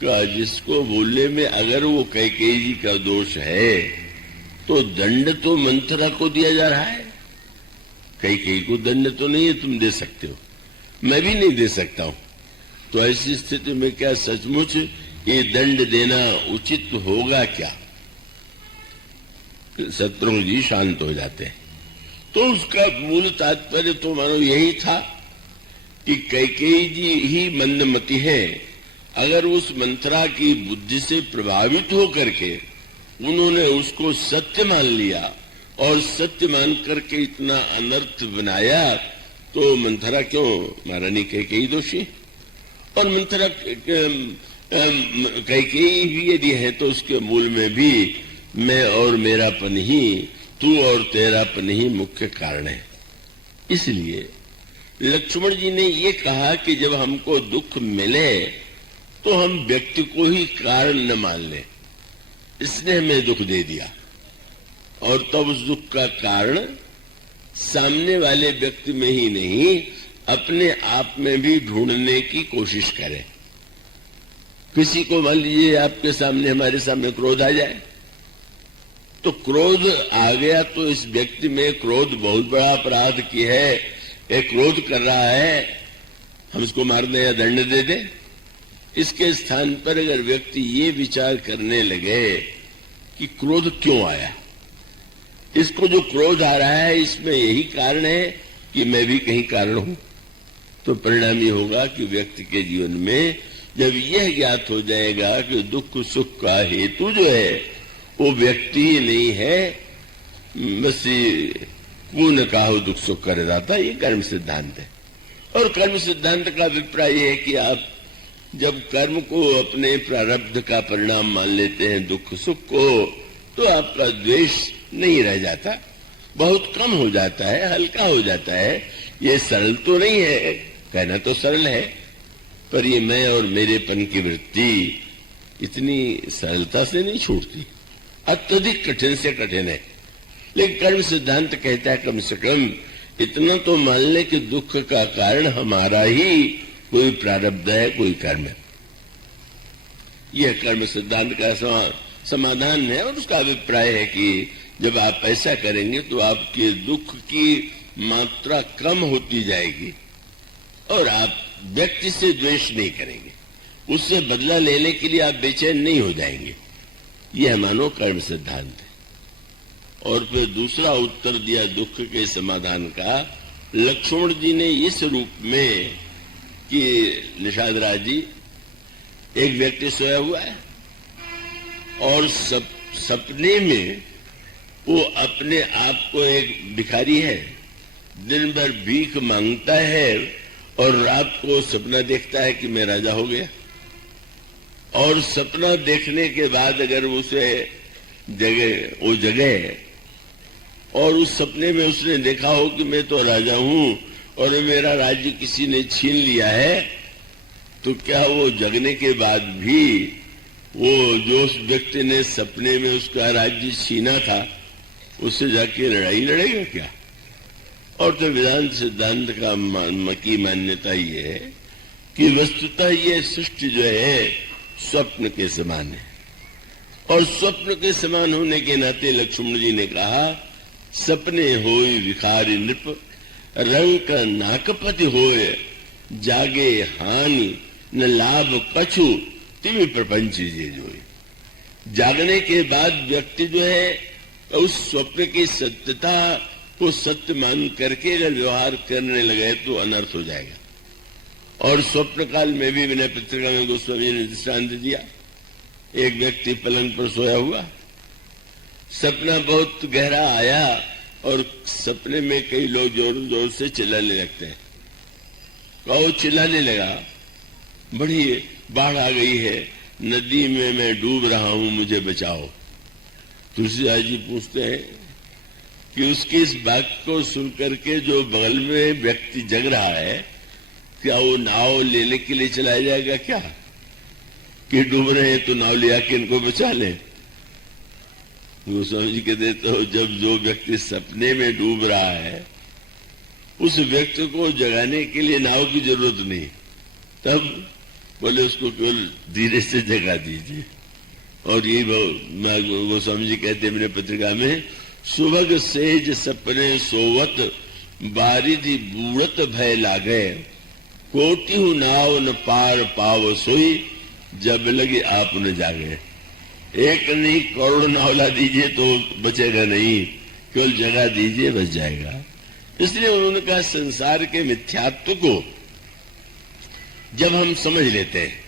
कि जिसको बोलने में अगर वो कैकेयी जी का दोष है तो दंड तो मंथरा को दिया जा रहा है। कैकेयी को दंड तो नहीं है तुम दे सकते हो, मैं भी नहीं दे सकता हूं। तो ऐसी स्थिति में क्या सचमुच ये दंड देना उचित होगा क्या? शत्रुघ्न जी शांत हो जाते हैं। तो उसका मूल तात्पर्य तो मानो यही था कि कैकेयी जी ही मंदमती है। अगर उस मंथरा की बुद्धि से प्रभावित होकर के उन्होंने उसको सत्य मान लिया और सत्य मान करके इतना अनर्थ बनाया, तो मंथरा क्यों महारानी कैकेयी दोषी? और मंथरा कैकेयी भी यदि है तो उसके मूल में भी मैं और मेरापन ही, तू और तेरापन ही मुख्य कारण है। इसलिए लक्ष्मण जी ने ये कहा कि जब हमको दुख मिले तो हम व्यक्ति को ही कारण न मान लें। इसने हमें दुख दे दिया, और तब उस दुख का कारण सामने वाले व्यक्ति में ही नहीं, अपने आप में भी ढूंढने की कोशिश करें। किसी को मान लीजिए आपके सामने, हमारे सामने क्रोध आ जाए, तो क्रोध आ गया तो इस व्यक्ति में क्रोध बहुत बड़ा अपराध की है, एक क्रोध कर रहा है, हम इसको मार दें या दंड दे दें। इसके स्थान पर अगर व्यक्ति ये विचार करने लगे कि क्रोध क्यों आया, इसको जो क्रोध आ रहा है इसमें यही कारण है कि मैं भी कहीं कारण हूं, तो परिणाम ये होगा कि व्यक्ति के जीवन में जब यह ज्ञात हो जाएगा कि दुख सुख का हेतु जो है वो व्यक्ति ही नहीं है, बस पूर्ण काहु दुख सुख कर दाता, ये कर्म सिद्धांत है। और कर्म सिद्धांत का अभिप्राय है कि आप जब कर्म को अपने प्रारब्ध का परिणाम मान लेते हैं, दुख सुख को, तो आपका द्वेष नहीं रह जाता, बहुत कम हो जाता है, हल्का हो जाता है। ये सरल तो नहीं है, कहना तो सरल है, पर ये मैं और मेरेपन की वृत्ति इतनी सरलता से नहीं छूटती, अत्यधिक कठिन से कठिन है। लेकिन कर्म सिद्धांत कहता है कम से कम इतना तो मान ले कि दुख का कारण हमारा ही कोई प्रारब्ध है, कोई कर्म है। यह कर्म सिद्धांत का समाधान है, और उसका अभिप्राय है कि जब आप ऐसा करेंगे तो आपके दुख की मात्रा कम होती जाएगी और आप व्यक्ति से द्वेष नहीं करेंगे, उससे बदला लेने के लिए आप बेचैन नहीं हो जाएंगे। यह मानो कर्म सिद्धांत है। और फिर दूसरा उत्तर दिया दुख के समाधान का लक्ष्मण जी ने इस रूप में कि निषाद राज जी, एक व्यक्ति सोया हुआ है और सपने में वो अपने आप को एक भिखारी है, दिन भर भीख मांगता है और रात को सपना देखता है कि मैं राजा हो गया। और सपना देखने के बाद अगर उसे वो जगह और उस सपने में उसने देखा हो कि मैं तो राजा हूं और मेरा राज्य किसी ने छीन लिया है, तो क्या वो जगने के बाद भी वो जो उस व्यक्ति ने सपने में उसका राज्य छीना था उससे जाके लड़ाई लड़ेगा क्या? और तो वेदांत सिद्धांत की मान्यता ये है कि वस्तुतः ये सृष्टि जो है स्वप्न के समान है, और स्वप्न के समान होने के नाते लक्ष्मण जी ने कहा सपने होय विखारी नृप, रंग का नाकपति होय जागे हानि न लाभ कछु तिमी प्रपंच जे जो। जागने के बाद व्यक्ति जो है उस स्वप्न की सत्यता को सत्य मान करके अगर व्यवहार करने लगे तो अनर्थ हो जाएगा। और स्वप्न काल में भी विनय पत्रिका में गोस्वामी जी ने दृष्टांत दिया। एक व्यक्ति पलंग पर सोया हुआ, सपना बहुत गहरा आया और सपने में कई लोग जोर जोर से चिल्लाने लगते हैं। वो चिल्लाने लगा, बड़ी बाढ़ आ गई है, नदी में मैं डूब रहा हूं, मुझे बचाओ। तुलसीदास जी पूछते हैं कि उसकी इस बात को सुन करके जो बगल में व्यक्ति जग रहा है, क्या वो नाव लेने के लिए चला जाएगा क्या कि डूब रहे हैं तो नाव लिया के इनको बचा ले? गोस्वामी जी कहते तो जब जो व्यक्ति सपने में डूब रहा है उस व्यक्ति को जगाने के लिए नाव की जरूरत नहीं, तब बोले उसको केवल धीरे से जगा दीजिए। और यही गोस्वामी जी कहते हैं मेरे पत्रिका में, सुभग सेज सपने सोवत बारिधि बूढ़त भय लागे, कोटिहु नाव न पार पाव सोई, जब लगे आप न जागे। एक नहीं करोड़ नाव ला दीजिए तो बचेगा नहीं, केवल जगा दीजिए बच जाएगा। इसलिए उन्होंने कहा संसार के मिथ्यात्व को जब हम समझ लेते हैं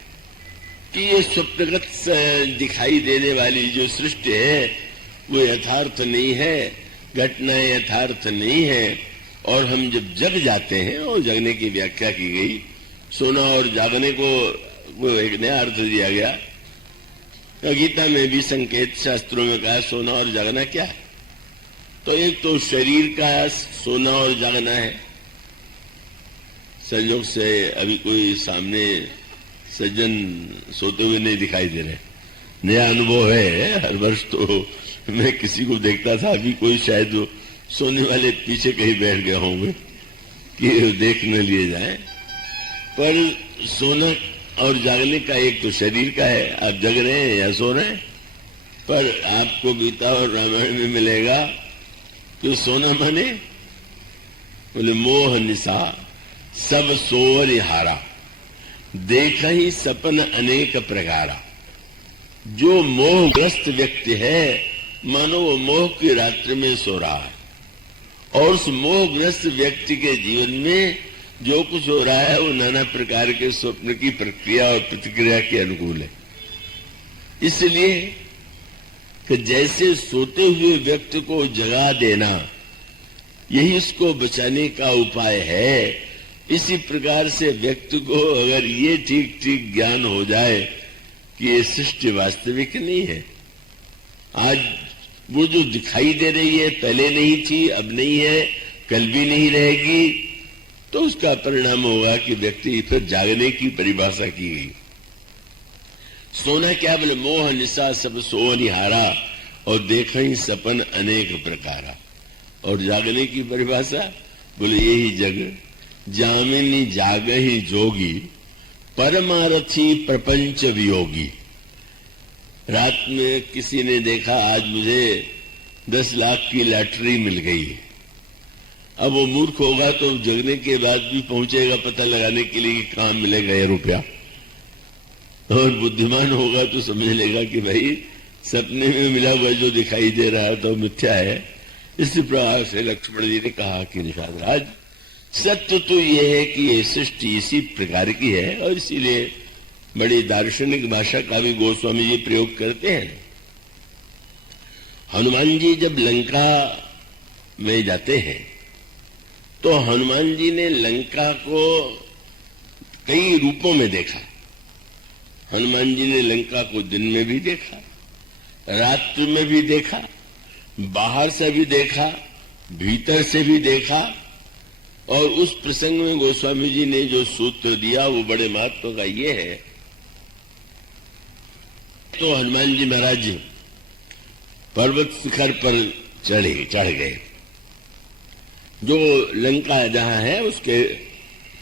कि ये स्वप्नगत दिखाई देने वाली जो सृष्टि है वो यथार्थ नहीं है, घटनाएं यथार्थ नहीं है, और हम जब जग जाते हैं, और जगने की व्याख्या की गई, सोना और जागने को एक नया अर्थ दिया गया। गीता में भी संकेत शास्त्रों में कहा सोना और जागना क्या है। तो एक तो शरीर का सोना और जागना है। संयोग से अभी कोई सामने सज्जन सोते हुए नहीं दिखाई दे रहे, नया अनुभव है। हर वर्ष तो मैं किसी को देखता था, अभी कोई शायद सोने वाले पीछे कहीं बैठ गए होंगे कि देख न लिए जाए। पर सोना और जागने का एक तो शरीर का है, आप जग रहे हैं या सो रहे हैं। पर आपको गीता और रामायण में मिलेगा कि सोना माने बोले मोह निशा सब सोवर हारा, देखा ही सपन अनेक प्रकारा। जो मोहग्रस्त व्यक्ति है मानो वो मोह की रात्रि में सो रहा है, और उस मोहग्रस्त व्यक्ति के जीवन में जो कुछ हो रहा है वो नाना प्रकार के स्वप्न की प्रक्रिया और प्रतिक्रिया के अनुकूल है। इसलिए कि जैसे सोते हुए व्यक्ति को जगा देना यही इसको बचाने का उपाय है, इसी प्रकार से व्यक्ति को अगर ये ठीक ठीक ज्ञान हो जाए कि ये सृष्टि वास्तविक नहीं है, आज वो जो दिखाई दे रही है पहले नहीं थी, अब नहीं है, कल भी नहीं रहेगी, तो उसका परिणाम होगा कि व्यक्ति फिर जागने की परिभाषा की गई। सोना क्या बोले मोह निशा सब सोनिहारा, और देखा ही सपन अनेक प्रकारा। और जागने की परिभाषा बोले यही जग जामिनी जाग ही जोगी, परमारथी प्रपंच वियोगी। रात में किसी ने देखा आज मुझे 10 लाख की लॉटरी मिल गई। अब वो मूर्ख होगा तो जगने के बाद भी पहुंचेगा पता लगाने के लिए कि कहां मिलेगा ये रुपया, और बुद्धिमान होगा तो समझ लेगा कि भाई सपने में मिला हुआ जो दिखाई दे रहा है तो मिथ्या है। इसी प्रकार से लक्ष्मण जी ने कहा कि निषाद राज, सत्य तो यह है कि ये सृष्टि इसी प्रकार की है, और इसीलिए बड़ी दार्शनिक भाषा का भी गोस्वामी जी प्रयोग करते हैं। हनुमान जी जब लंका में जाते हैं तो हनुमान जी ने लंका को कई रूपों में देखा। हनुमान जी ने लंका को दिन में भी देखा, रात्रि में भी देखा, बाहर से भी देखा, भीतर से भी देखा। और उस प्रसंग में गोस्वामी जी ने जो सूत्र दिया वो बड़े महत्व का ये है। तो हनुमान जी महाराज पर्वत शिखर पर चढ़ गए। जो लंका जहां है उसके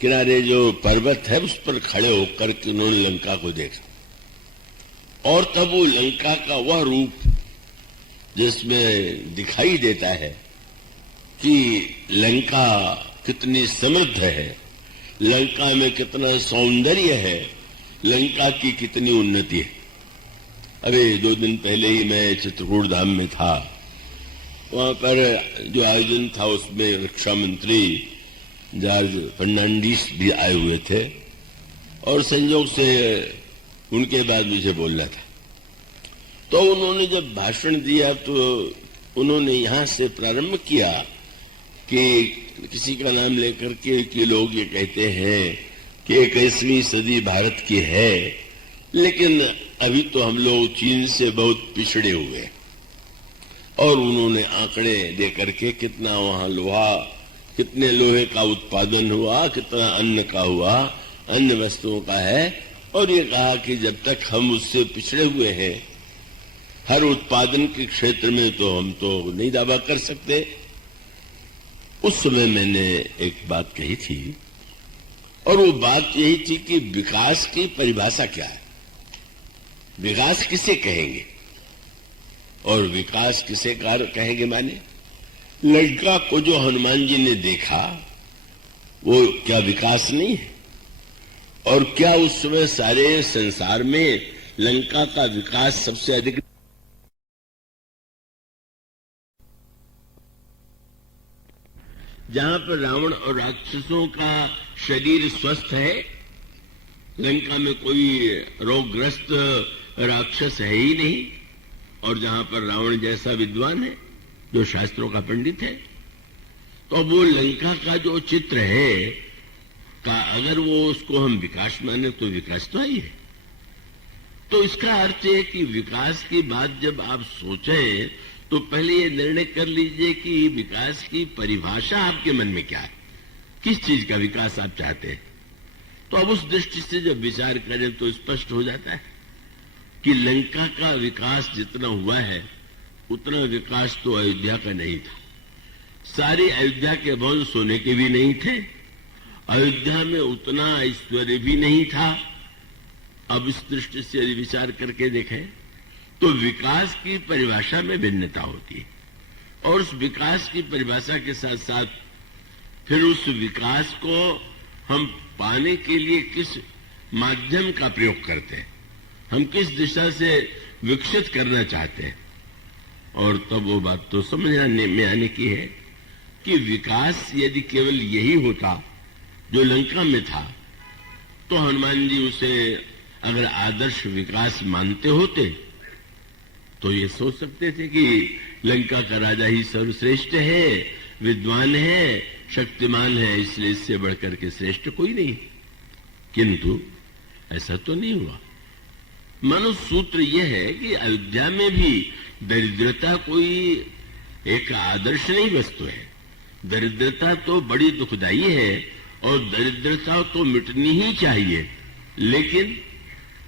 किनारे जो पर्वत है उस पर खड़े होकर के उन्होंने लंका को देखा, और तब वो लंका का वह रूप जिसमें दिखाई देता है कि लंका कितनी समृद्ध है, लंका में कितना सौंदर्य है, लंका की कितनी उन्नति है। अरे 2 दिन पहले ही मैं चित्रकूट धाम में था। वहां पर जो आयोजन था उसमें रक्षा मंत्री जॉर्ज फर्नांडीस भी आए हुए थे और संयोग से उनके बाद मुझे बोलना था। तो उन्होंने जब भाषण दिया तो उन्होंने यहां से प्रारंभ किया कि किसी का नाम लेकर के कि लोग ये कहते हैं कि 21वीं सदी भारत की है, लेकिन अभी तो हम लोग चीन से बहुत पिछड़े हुए। और उन्होंने आंकड़े दे करके कितना वहां लोहा, कितने लोहे का उत्पादन हुआ, कितना अन्न का हुआ, अन्य वस्तुओं का है, और ये कहा कि जब तक हम उससे पिछड़े हुए हैं हर उत्पादन के क्षेत्र में तो हम तो नहीं दावा कर सकते। उस समय मैंने एक बात कही थी और वो बात यही थी कि विकास की परिभाषा क्या है, विकास किसे कहेंगे और विकास किसे कहेंगे। माने लंका को जो हनुमान जी ने देखा वो क्या विकास नहीं है? और क्या उस समय सारे संसार में लंका का विकास सबसे अधिक? जहां पर रावण और राक्षसों का शरीर स्वस्थ है, लंका में कोई रोगग्रस्त राक्षस है ही नहीं, और जहां पर रावण जैसा विद्वान है जो शास्त्रों का पंडित है, तो वो लंका का जो चित्र है का अगर वो उसको हम विकास माने तो विकास तो ही है। तो इसका अर्थ है कि विकास की बात जब आप सोचें तो पहले ये निर्णय कर लीजिए कि विकास की परिभाषा आपके मन में क्या है, किस चीज का विकास आप चाहते हैं। तो अब उस दृष्टि से जब विचार करें तो स्पष्ट हो जाता है कि लंका का विकास जितना हुआ है उतना विकास तो अयोध्या का नहीं था। सारी अयोध्या के भवन सोने के भी नहीं थे, अयोध्या में उतना ऐश्वर्य भी नहीं था। अब इस दृष्टि से यदि विचार करके देखें तो विकास की परिभाषा में भिन्नता होती है, और उस विकास की परिभाषा के साथ साथ फिर उस विकास को हम पाने के लिए किस माध्यम का प्रयोग करते हैं, हम किस दिशा से विकसित करना चाहते हैं। और तब वो बात तो समझ में आने की है कि विकास यदि केवल यही होता जो लंका में था तो हनुमान जी उसे अगर आदर्श विकास मानते होते तो ये सोच सकते थे कि लंका का राजा ही सर्वश्रेष्ठ है, विद्वान है, शक्तिमान है, इसलिए इससे बढ़कर के श्रेष्ठ कोई नहीं। किंतु ऐसा तो नहीं हुआ। मानो सूत्र यह है कि अयोध्या में भी दरिद्रता कोई एक आदर्श नहीं वस्तु है। दरिद्रता तो बड़ी दुखदाई है और दरिद्रता तो मिटनी ही चाहिए, लेकिन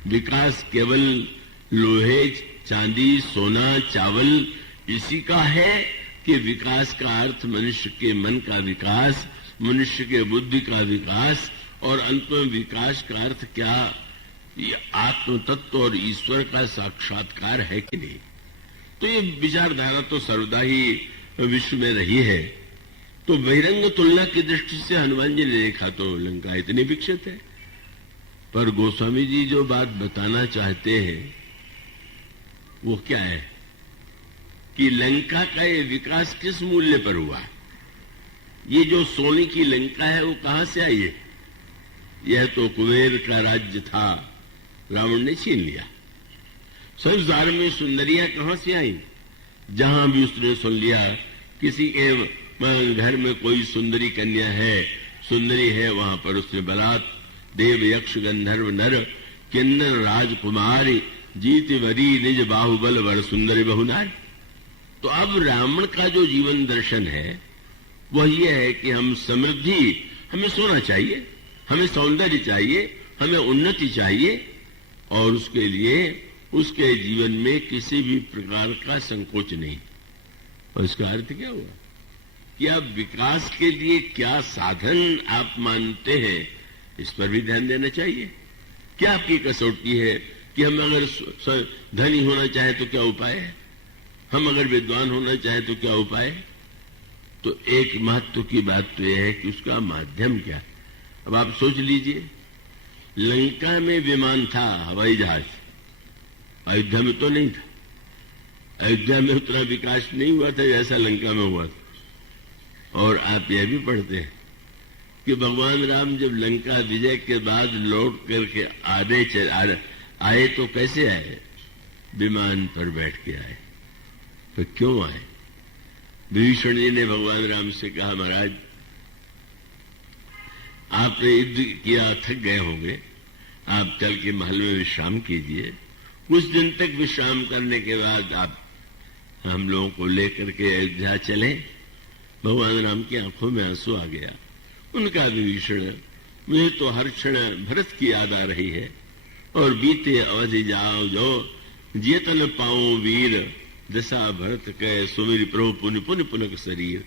विकास केवल लोहे, चांदी, सोना, चावल इसी का है कि विकास का अर्थ मनुष्य के मन का विकास, मनुष्य के बुद्धि का विकास, और अंत में विकास का अर्थ क्या, ये आत्म तत्व और ईश्वर का साक्षात्कार है कि नहीं। तो ये विचारधारा तो सर्वदा ही विश्व में रही है। तो बहिरंग तुलना की दृष्टि से हनुमान जी ने देखा तो लंका इतनी विकसित है, पर गोस्वामी जी जो बात बताना चाहते हैं वो क्या है कि लंका का ये विकास किस मूल्य पर हुआ। ये जो सोने की लंका है वो कहां से आई है? यह तो कुबेर का राज्य था, रावण ने छीन लिया। संसार में सुंदरियां कहां से आई? जहां भी उसने सुन लिया किसी के घर में कोई सुंदरी कन्या है, सुंदरी है, वहां पर उसने बलात् देव, यक्ष, गंधर्व, नर, किन्नर, राजकुमारी, जीत वरी, निज बाहुबल, वर सुंदरी बहुनारी। तो अब रावण का जो जीवन दर्शन है वह यह है कि हम समृद्धि, हमें सोना चाहिए, हमें सौंदर्य चाहिए, हमें उन्नति चाहिए, और उसके लिए उसके जीवन में किसी भी प्रकार का संकोच नहीं। और इसका अर्थ क्या हुआ कि अब विकास के लिए क्या साधन आप मानते हैं, इस पर भी ध्यान देना चाहिए। क्या आपकी कसौटी है कि हम अगर धनी होना चाहे तो क्या उपाय है, हम अगर विद्वान होना चाहे तो क्या उपाय है? तो एक महत्व की बात तो यह है कि उसका माध्यम क्या है। अब आप सोच लीजिए, लंका में विमान था, हवाई जहाज, अयोध्या में तो नहीं था। अयोध्या में उतना विकास नहीं हुआ था जैसा लंका में हुआ था। और आप यह भी पढ़ते हैं कि भगवान राम जब लंका विजय के बाद लौट करके आए तो कैसे आए? विमान पर बैठ के आए। तो क्यों आए? विभीषण जी ने भगवान राम से कहा, महाराज आपने युद्ध किया, थक गए होंगे, आप चल के महल में विश्राम कीजिए। कुछ दिन तक विश्राम करने के बाद आप हम लोगों को लेकर के अयोध्या चले। भगवान राम की आंखों में आंसू आ गया। उनका विभीषण, मुझे तो हर क्षण भरत की याद आ रही है, और बीते अवधि जाओ जो जेत न पाओ वीर, दशा भरत कह सुमिर प्रभु पुन पुन पुनक शरीर।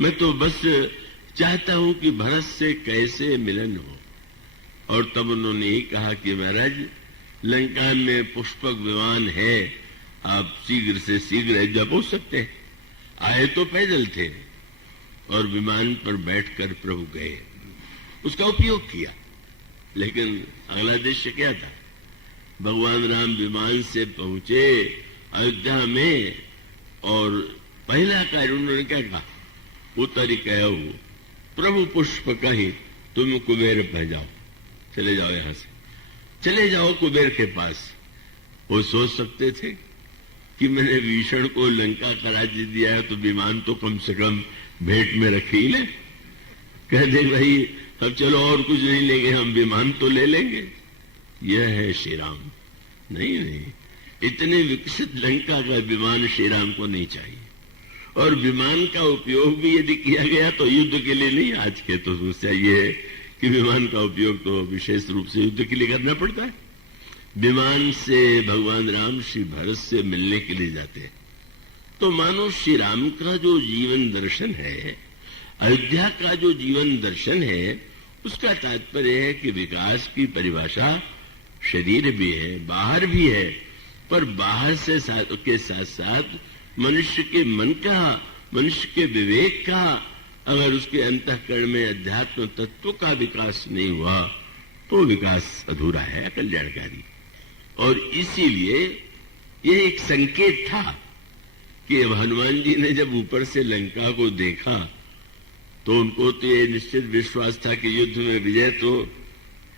मैं तो बस चाहता हूं कि भरत से कैसे मिलन हो। और तब उन्होंने ही कहा कि महाराज लंका में पुष्पक विमान है, आप शीघ्र से शीघ्र अयोध्या पहुंच सकते हैं। आए तो पैदल थे और विमान पर बैठकर प्रभु गए, उसका उपयोग किया। लेकिन अगला दृश्य क्या था? भगवान राम विमान से पहुंचे अयोध्या में और पहला कार्य उन्होंने क्या कहा? उतरी कहो प्रभु पुष्प कहीं तुम कुबेर भेजाओ, चले जाओ, यहां से चले जाओ कुबेर के पास। वो सोच सकते थे कि मैंने विभीषण को लंका का राज्य दिया है तो विमान तो कम से कम भेंट में रख ही ले। कह दे भाई अब चलो और कुछ नहीं लेंगे, हम विमान तो ले लेंगे। यह है श्री राम। नहीं नहीं, इतने विकसित लंका का विमान श्री राम को नहीं चाहिए। और विमान का उपयोग भी यदि किया गया तो युद्ध के लिए नहीं। आज के तो समस्या ये है कि विमान का उपयोग तो विशेष रूप से युद्ध के लिए करना पड़ता है। विमान से भगवान राम श्री भरत से मिलने के लिए जाते हैं। तो मानो श्री राम का जो जीवन दर्शन है, अयोध्या का जो जीवन दर्शन है, उसका तात्पर्य है कि विकास की परिभाषा शरीर भी है, बाहर भी है, पर बाहर से के साथ साथ मनुष्य के मन का, मनुष्य के विवेक का, अगर उसके अंतःकरण में अध्यात्म तत्व का विकास नहीं हुआ तो विकास अधूरा है, कल्याणकारी। और इसीलिए यह एक संकेत था कि अब हनुमान जी ने जब ऊपर से लंका को देखा तो उनको तो यह निश्चित विश्वास था कि युद्ध में विजय तो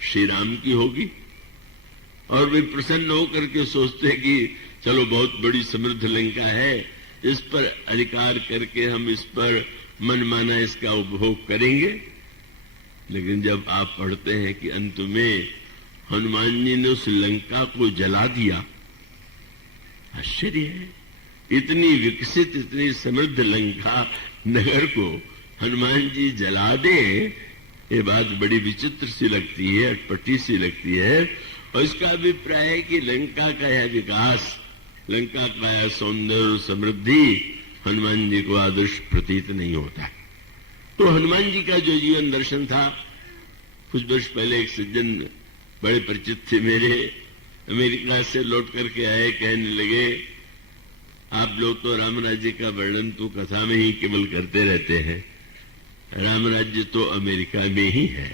श्री राम की होगी। और वे प्रसन्न होकर के सोचते कि चलो बहुत बड़ी समृद्ध लंका है, इस पर अधिकार करके हम इस पर मनमाना इसका उपभोग करेंगे। लेकिन जब आप पढ़ते हैं कि अंत में हनुमान जी ने उस लंका को जला दिया, आश्चर्य है, इतनी विकसित, इतनी समृद्ध लंका नगर को हनुमान जी जला दे, ये बात बड़ी विचित्र सी लगती है, अटपटी सी लगती है। और इसका अभिप्राय है कि लंका का यह विकास, लंका का यह सौंदर्य, समृद्धि हनुमान जी को आदर्श प्रतीत नहीं होता। तो हनुमान जी का जो जीवन दर्शन था, कुछ वर्ष पहले एक सज्जन बड़े परिचित थे मेरे, अमेरिका से लौट करके आए, कहने लगे आप लोग तो राम राज्य का वर्णन तो कथा में ही केवल करते रहते हैं, राम राज्य तो अमेरिका में ही है।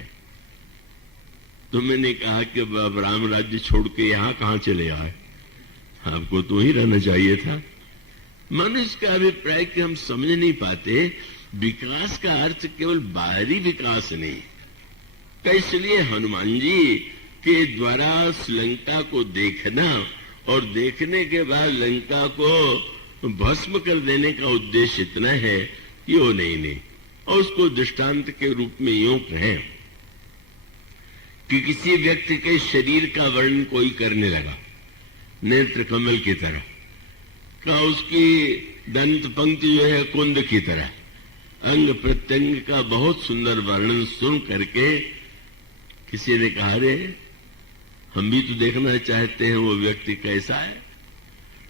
तो मैंने कहा कि अब राम राज्य छोड़ के यहां कहां चले आए, आपको तो ही रहना चाहिए था। मनुष्य का अभिप्राय कि हम समझ नहीं पाते विकास का अर्थ केवल बाहरी विकास नहीं। तो इसलिए हनुमान जी के द्वारा लंका को देखना और देखने के बाद लंका को भस्म कर देने का उद्देश्य इतना है कि वो नहीं। और उसको दृष्टांत के रूप में यूं कहें कि किसी व्यक्ति के शरीर का वर्णन कोई करने लगा, नेत्र कमल की तरह का, उसकी दंत पंक्ति जो है कुंद की तरह, अंग प्रत्यंग का बहुत सुंदर वर्णन सुन करके किसी ने कहा, रे हम भी तो देखना चाहते हैं वो व्यक्ति कैसा है।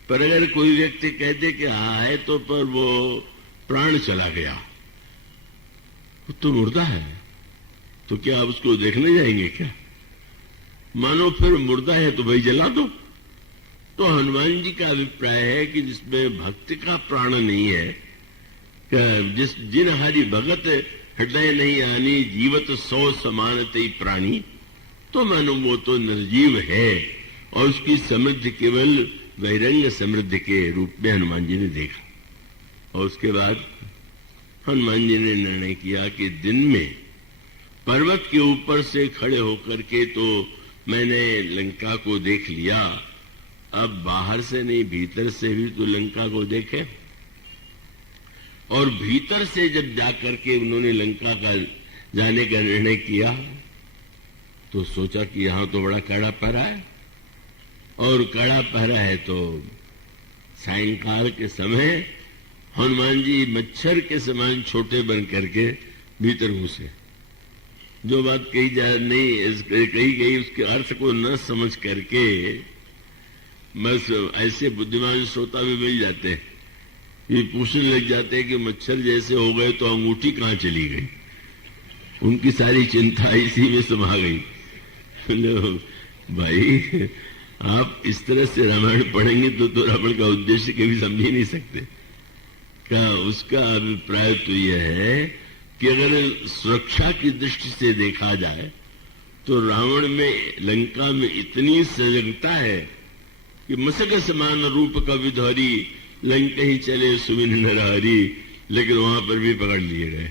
पर अगर कोई व्यक्ति कह दे कि हाँ है तो पर वो प्राण चला गया, वो तो मुर्दा है, तो क्या आप उसको देखने जाएंगे क्या? मानो फिर मुर्दा है तो भाई जला दो। तो हनुमान जी का अभिप्राय है कि जिसमें भक्ति का प्राण नहीं है, जिन हरि भगत हृदय नहीं आनी जीवत 100 समानते प्राणी, तो मानो वो तो निर्जीव है और उसकी समृद्धि केवल बहिरंग समृद्धि के रूप में हनुमान जी ने देखा। और उसके बाद हनुमान जी ने निर्णय किया कि दिन में पर्वत के ऊपर से खड़े होकर के तो मैंने लंका को देख लिया, अब बाहर से नहीं भीतर से भी तो लंका को देखे। और भीतर से जब जाकर के उन्होंने लंका का जाने का निर्णय किया तो सोचा कि यहां तो बड़ा कड़ा पहरा है, और कड़ा पहरा है तो सायंकाल के समय हनुमान जी मच्छर के समान छोटे बन करके भीतर घुसे। जो बात कही गई उसके अर्थ को न समझ करके बस ऐसे बुद्धिमान श्रोता भी मिल जाते हैं, ये पूछने लग जाते हैं कि मच्छर जैसे हो गए तो अंगूठी कहां चली गई। उनकी सारी चिंता इसी में समा गई। भाई आप इस तरह से रामायण पढ़ेंगे तो रावण का उद्देश्य कभी समझ ही नहीं सकते। क्या उसका अभिप्राय तो यह है कि अगर सुरक्षा की दृष्टि से देखा जाए तो रावण में लंका में इतनी सजगता है कि मसक समान रूप का विधौरी लंका ही चले सुमिन नरहरी, लेकिन वहां पर भी पकड़ लिए गए।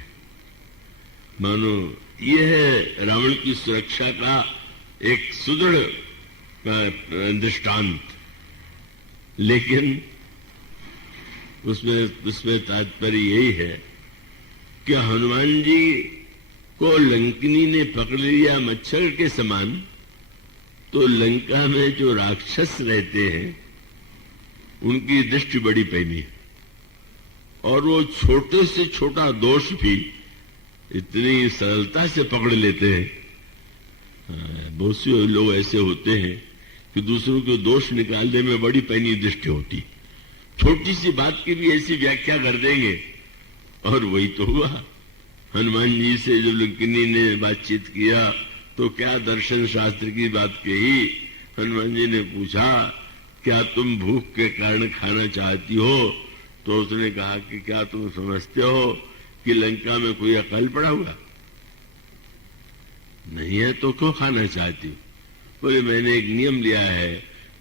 मानो यह है रावण की सुरक्षा का एक सुदृढ़ दृष्टांत। लेकिन उसमें तात्पर्य यही है कि हनुमान जी को लंकिनी ने पकड़ लिया मच्छर के समान, तो लंका में जो राक्षस रहते हैं उनकी दृष्टि बड़ी पैनी है, और वो छोटे से छोटा दोष भी इतनी सरलता से पकड़ लेते हैं। बहुत से लोग ऐसे होते हैं कि दूसरों के दोष निकालने में बड़ी पैनी दृष्टि होती, छोटी सी बात की भी ऐसी व्याख्या कर देंगे। और वही तो हुआ, हनुमान जी से जब लंकिनी ने बातचीत किया तो क्या दर्शन शास्त्र की बात कही। हनुमान जी ने पूछा क्या तुम भूख के कारण खाना चाहती हो, तो उसने कहा कि क्या तुम समझते हो कि लंका में कोई अकाल पड़ा हुआ नहीं है, तो क्यों खाना चाहती हो। बोले मैंने एक नियम लिया है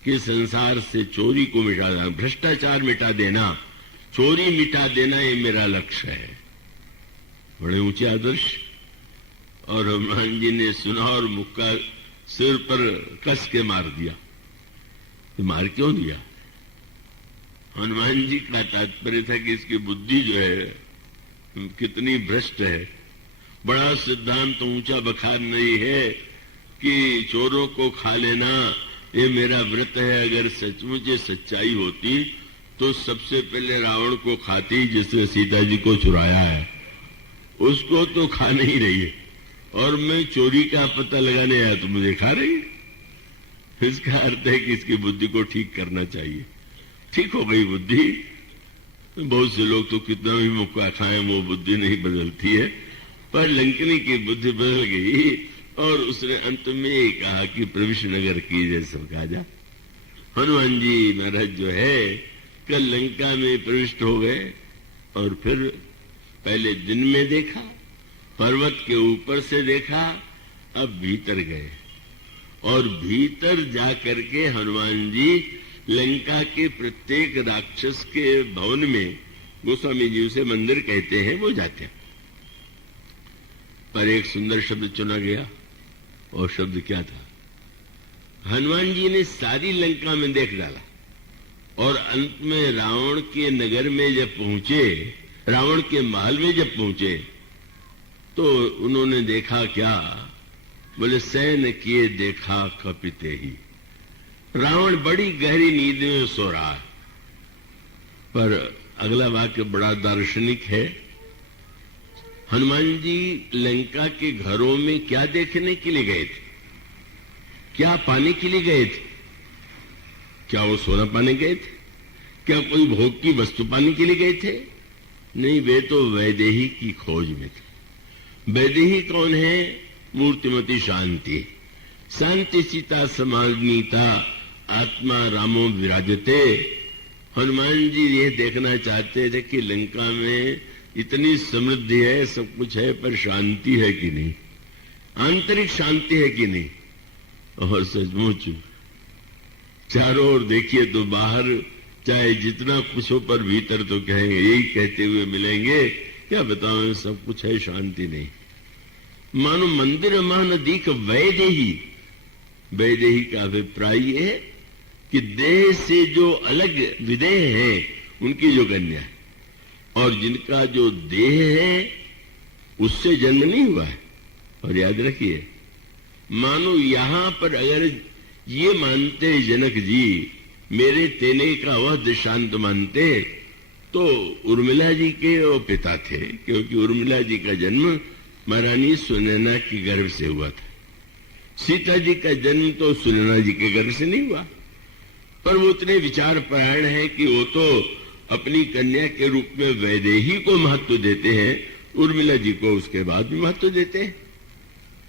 कि संसार से चोरी को मिटा देना, भ्रष्टाचार मिटा देना, चोरी मिटा देना, ये मेरा लक्ष्य है। बड़े ऊंचे आदर्श। और हनुमान जी ने सुना और मुक्का सिर पर कस के मार दिया। तो मार क्यों दिया? हनुमान जी का तात्पर्य था कि इसकी बुद्धि जो है कितनी भ्रष्ट है। बड़ा सिद्धांत ऊंचा बखान नहीं है कि चोरों को खा लेना ये मेरा व्रत है। अगर सचमुच सच्चाई होती तो सबसे पहले रावण को खाती जिसने सीता जी को चुराया है, उसको तो खा नहीं रही है, और मैं चोरी का पता लगाने आया तो मुझे खा रही है। इसका अर्थ है कि इसकी बुद्धि को ठीक करना चाहिए। ठीक हो गई बुद्धि। बहुत से लोग तो कितना भी मुक्का खाएं वो बुद्धि नहीं बदलती है, पर लंकिनी की बुद्धि बदल गई और उसने अंत में ये कहा कि प्रविश नगर की जैसे कहा जा। हनुमान जी महाराज जो है कल लंका में प्रविष्ट हो गए, और फिर पहले दिन में देखा, पर्वत के ऊपर से देखा, अब भीतर गए, और भीतर जाकर के हनुमान जी लंका के प्रत्येक राक्षस के भवन में, गोस्वामी जी उसे मंदिर कहते हैं, वो जाते हैं। पर एक सुंदर शब्द चुना गया, और शब्द क्या था? हनुमान जी ने सारी लंका में देख डाला, और अंत में रावण के नगर में जब पहुंचे, रावण के महल में जब पहुंचे, तो उन्होंने देखा क्या? बोले सैन किए देखा कपिते ही। रावण बड़ी गहरी नींद में सो रहा है। पर अगला वाक्य बड़ा दार्शनिक है। हनुमान जी लंका के घरों में क्या देखने के लिए गए थे? क्या पाने के लिए गए थे? क्या वो सोना पाने गए थे? क्या कोई भोग की वस्तु पाने के लिए गए थे? नहीं, वे तो वैदेही की खोज में थे। वैदेही कौन है? मूर्तिमती शांति। शांति सीता समानीता आत्मा रामो विराजते। हनुमान जी ये देखना चाहते थे कि लंका में इतनी समृद्धि है, सब कुछ है, पर शांति है कि नहीं, आंतरिक शांति है कि नहीं। और सचमुच चारों ओर देखिए तो बाहर चाहे जितना कुछ हो, पर भीतर तो कहेंगे, यही कहते हुए मिलेंगे, क्या बताऊं, सब कुछ है, शांति नहीं। मानो मंदिर महानदीक वैदेही, वैदेही का अभिप्राय है कि देह से जो अलग विदेह है उनकी जो कन्या है, और जिनका जो देह है उससे जन्म नहीं हुआ है। और याद रखिए, मानो यहां पर अगर ये मानते जनक जी, मेरे तेने का वह दृष्टांत मानते, तो उर्मिला जी के वो पिता थे, क्योंकि उर्मिला जी का जन्म महारानी सुनैना के गर्भ से हुआ था। सीता जी का जन्म तो सुनैना जी के गर्भ से नहीं हुआ, पर वो इतने विचार परायण है कि वो तो अपनी कन्या के रूप में वैदेही को महत्व देते हैं, उर्मिला जी को उसके बाद भी महत्व देते हैं।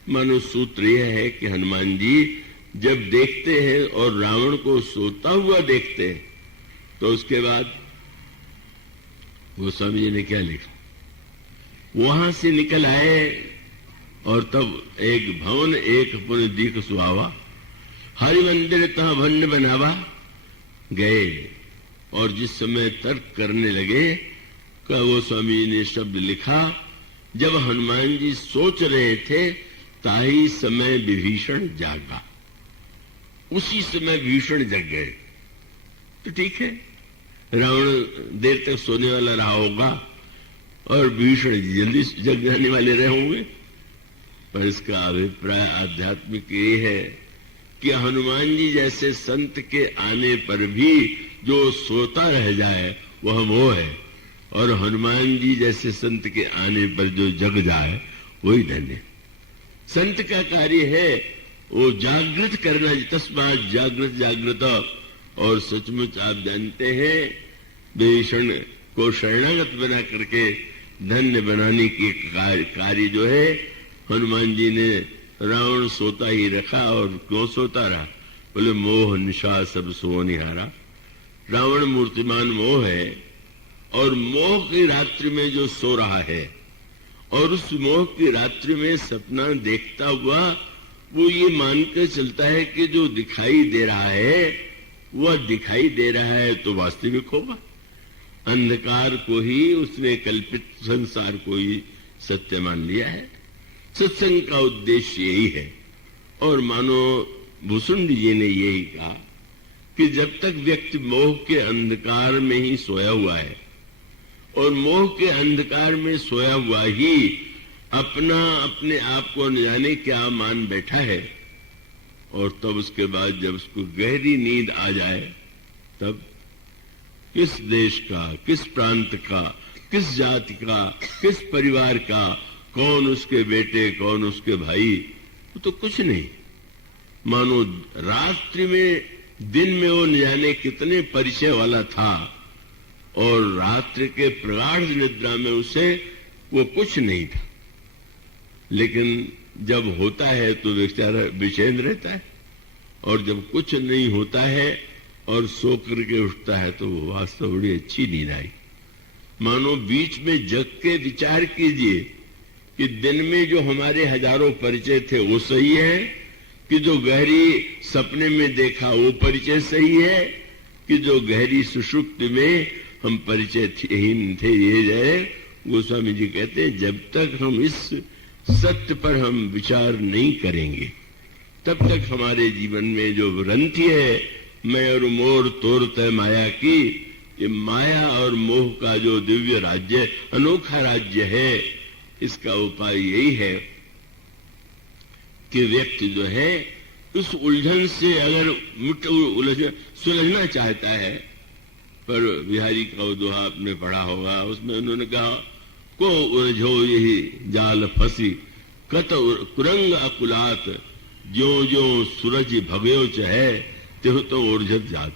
मानो सूत्र यह है कि हनुमान जी जब देखते हैं और रावण को सोता हुआ देखते हैं, तो उसके बाद गोस्वामी जी ने क्या लिखा, वहां से निकल आए और तब एक भवन एक पुन दीख सुहावा, हरि मंदिर तहां भन्न बनावा गए। और जिस समय तर्क करने लगे, का गोस्वामी ने शब्द लिखा, जब हनुमान जी सोच रहे थे, ताही समय विभीषण जागा। उसी समय भीषण जग गए। तो ठीक है, रावण देर तक सोने वाला रहा होगा और भीषण जल्दी जग जाने वाले रहे होंगे, पर इसका अभिप्राय आध्यात्मिक ये है कि हनुमान जी जैसे संत के आने पर भी जो सोता रह जाए वह मोह है, और हनुमान जी जैसे संत के आने पर जो जग जाए वही धन्य। संत का कार्य है वो जागृत करना, तस्मात् जागृत जागृत। और सचमुच आप जानते हैं, विभीषण को शरणागत बना करके धन्य बनाने की कार्य जो है, हनुमान जी ने रावण सोता ही रखा। और क्यों सोता रहा? बोले मोह निशा सब सो निहारा। रावण मूर्तिमान मोह है, और मोह की रात्रि में जो सो रहा है और उस मोह की रात्रि में सपना देखता हुआ वो ये मानकर चलता है कि जो दिखाई दे रहा है वह दिखाई दे रहा है तो वास्तविक होगा। अंधकार को ही उसने कल्पित संसार को ही सत्य मान लिया है। सत्संग का उद्देश्य यही है। और मानो भुसुंड जी ने यही कहा कि जब तक व्यक्ति मोह के अंधकार में ही सोया हुआ है और मोह के अंधकार में सोया हुआ ही अपने आप को न जाने क्या मान बैठा है, और तब उसके बाद जब उसको गहरी नींद आ जाए, तब किस देश का, किस प्रांत का, किस जाति का, किस परिवार का, कौन उसके बेटे, कौन उसके भाई, वो तो कुछ नहीं। मानो रात्रि में, दिन में वो न जाने कितने परिचय वाला था, और रात्रि के प्रगाढ़ निद्रा में उसे वो कुछ नहीं था। लेकिन जब होता है तो बेचारा बेचैन रहता है, और जब कुछ नहीं होता है और सो करके उठता है तो वो वास्तव बड़ी अच्छी नींद आई। मानो बीच में जग के विचार कीजिए कि दिन में जो हमारे हजारों परिचय थे वो सही है, कि जो गहरी सपने में देखा वो परिचय सही है, कि जो गहरी सुषुप्ति में हम परिचयहीन थे ये जय। गोस्वामी जी कहते हैं जब तक हम इस सत्य पर हम विचार नहीं करेंगे, तब तक हमारे जीवन में जो भ्रांति है, मैं और मोर तोरत माया की, ये माया और मोह का जो दिव्य राज्य, अनोखा राज्य है, इसका उपाय यही है कि व्यक्ति जो है उस उलझन से अगर सुलझना चाहता है, पर बिहारी का वो दोहा आपने पढ़ा होगा, उसमें उन्होंने कहा को उलझो यही जाल फंसी कत कुरंग अकुलात, ज्यो ज्यो सूरज भगयो चहे त्यों तो उलझत जात।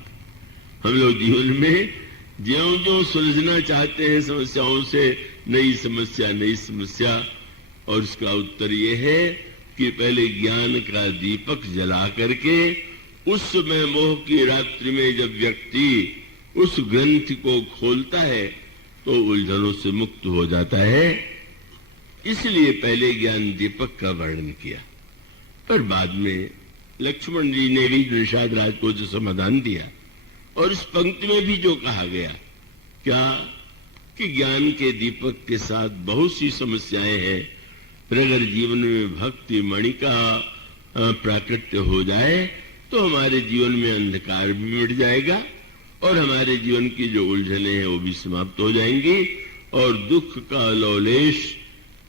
हम लोग जीवन में ज्यों ज्यों सुलझना चाहते हैं समस्याओं से, नई समस्या, और इसका उत्तर ये है कि पहले ज्ञान का दीपक जला करके उस समय मोह की रात्रि में जब व्यक्ति उस ग्रंथि को खोलता है तो उलझनों से मुक्त हो जाता है। इसलिए पहले ज्ञान दीपक का वर्णन किया, पर बाद में लक्ष्मण जी ने भी निषाद राज को जो समाधान दिया, और इस पंक्ति में भी जो कहा गया, क्या कि ज्ञान के दीपक के साथ बहुत सी समस्याएं हैं, पर अगर जीवन में भक्ति मणि का प्राकट्य हो जाए तो हमारे जीवन में अंधकार भी मिट जाएगा और हमारे जीवन की जो उलझने हैं वो भी समाप्त हो जाएंगी और दुख का लौलेश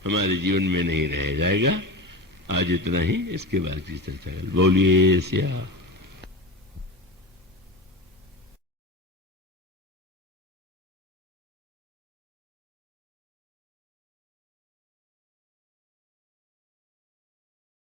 हमारे जीवन में नहीं रह जाएगा। आज इतना ही, इसके बाद की चर्चा बोलिए सिया।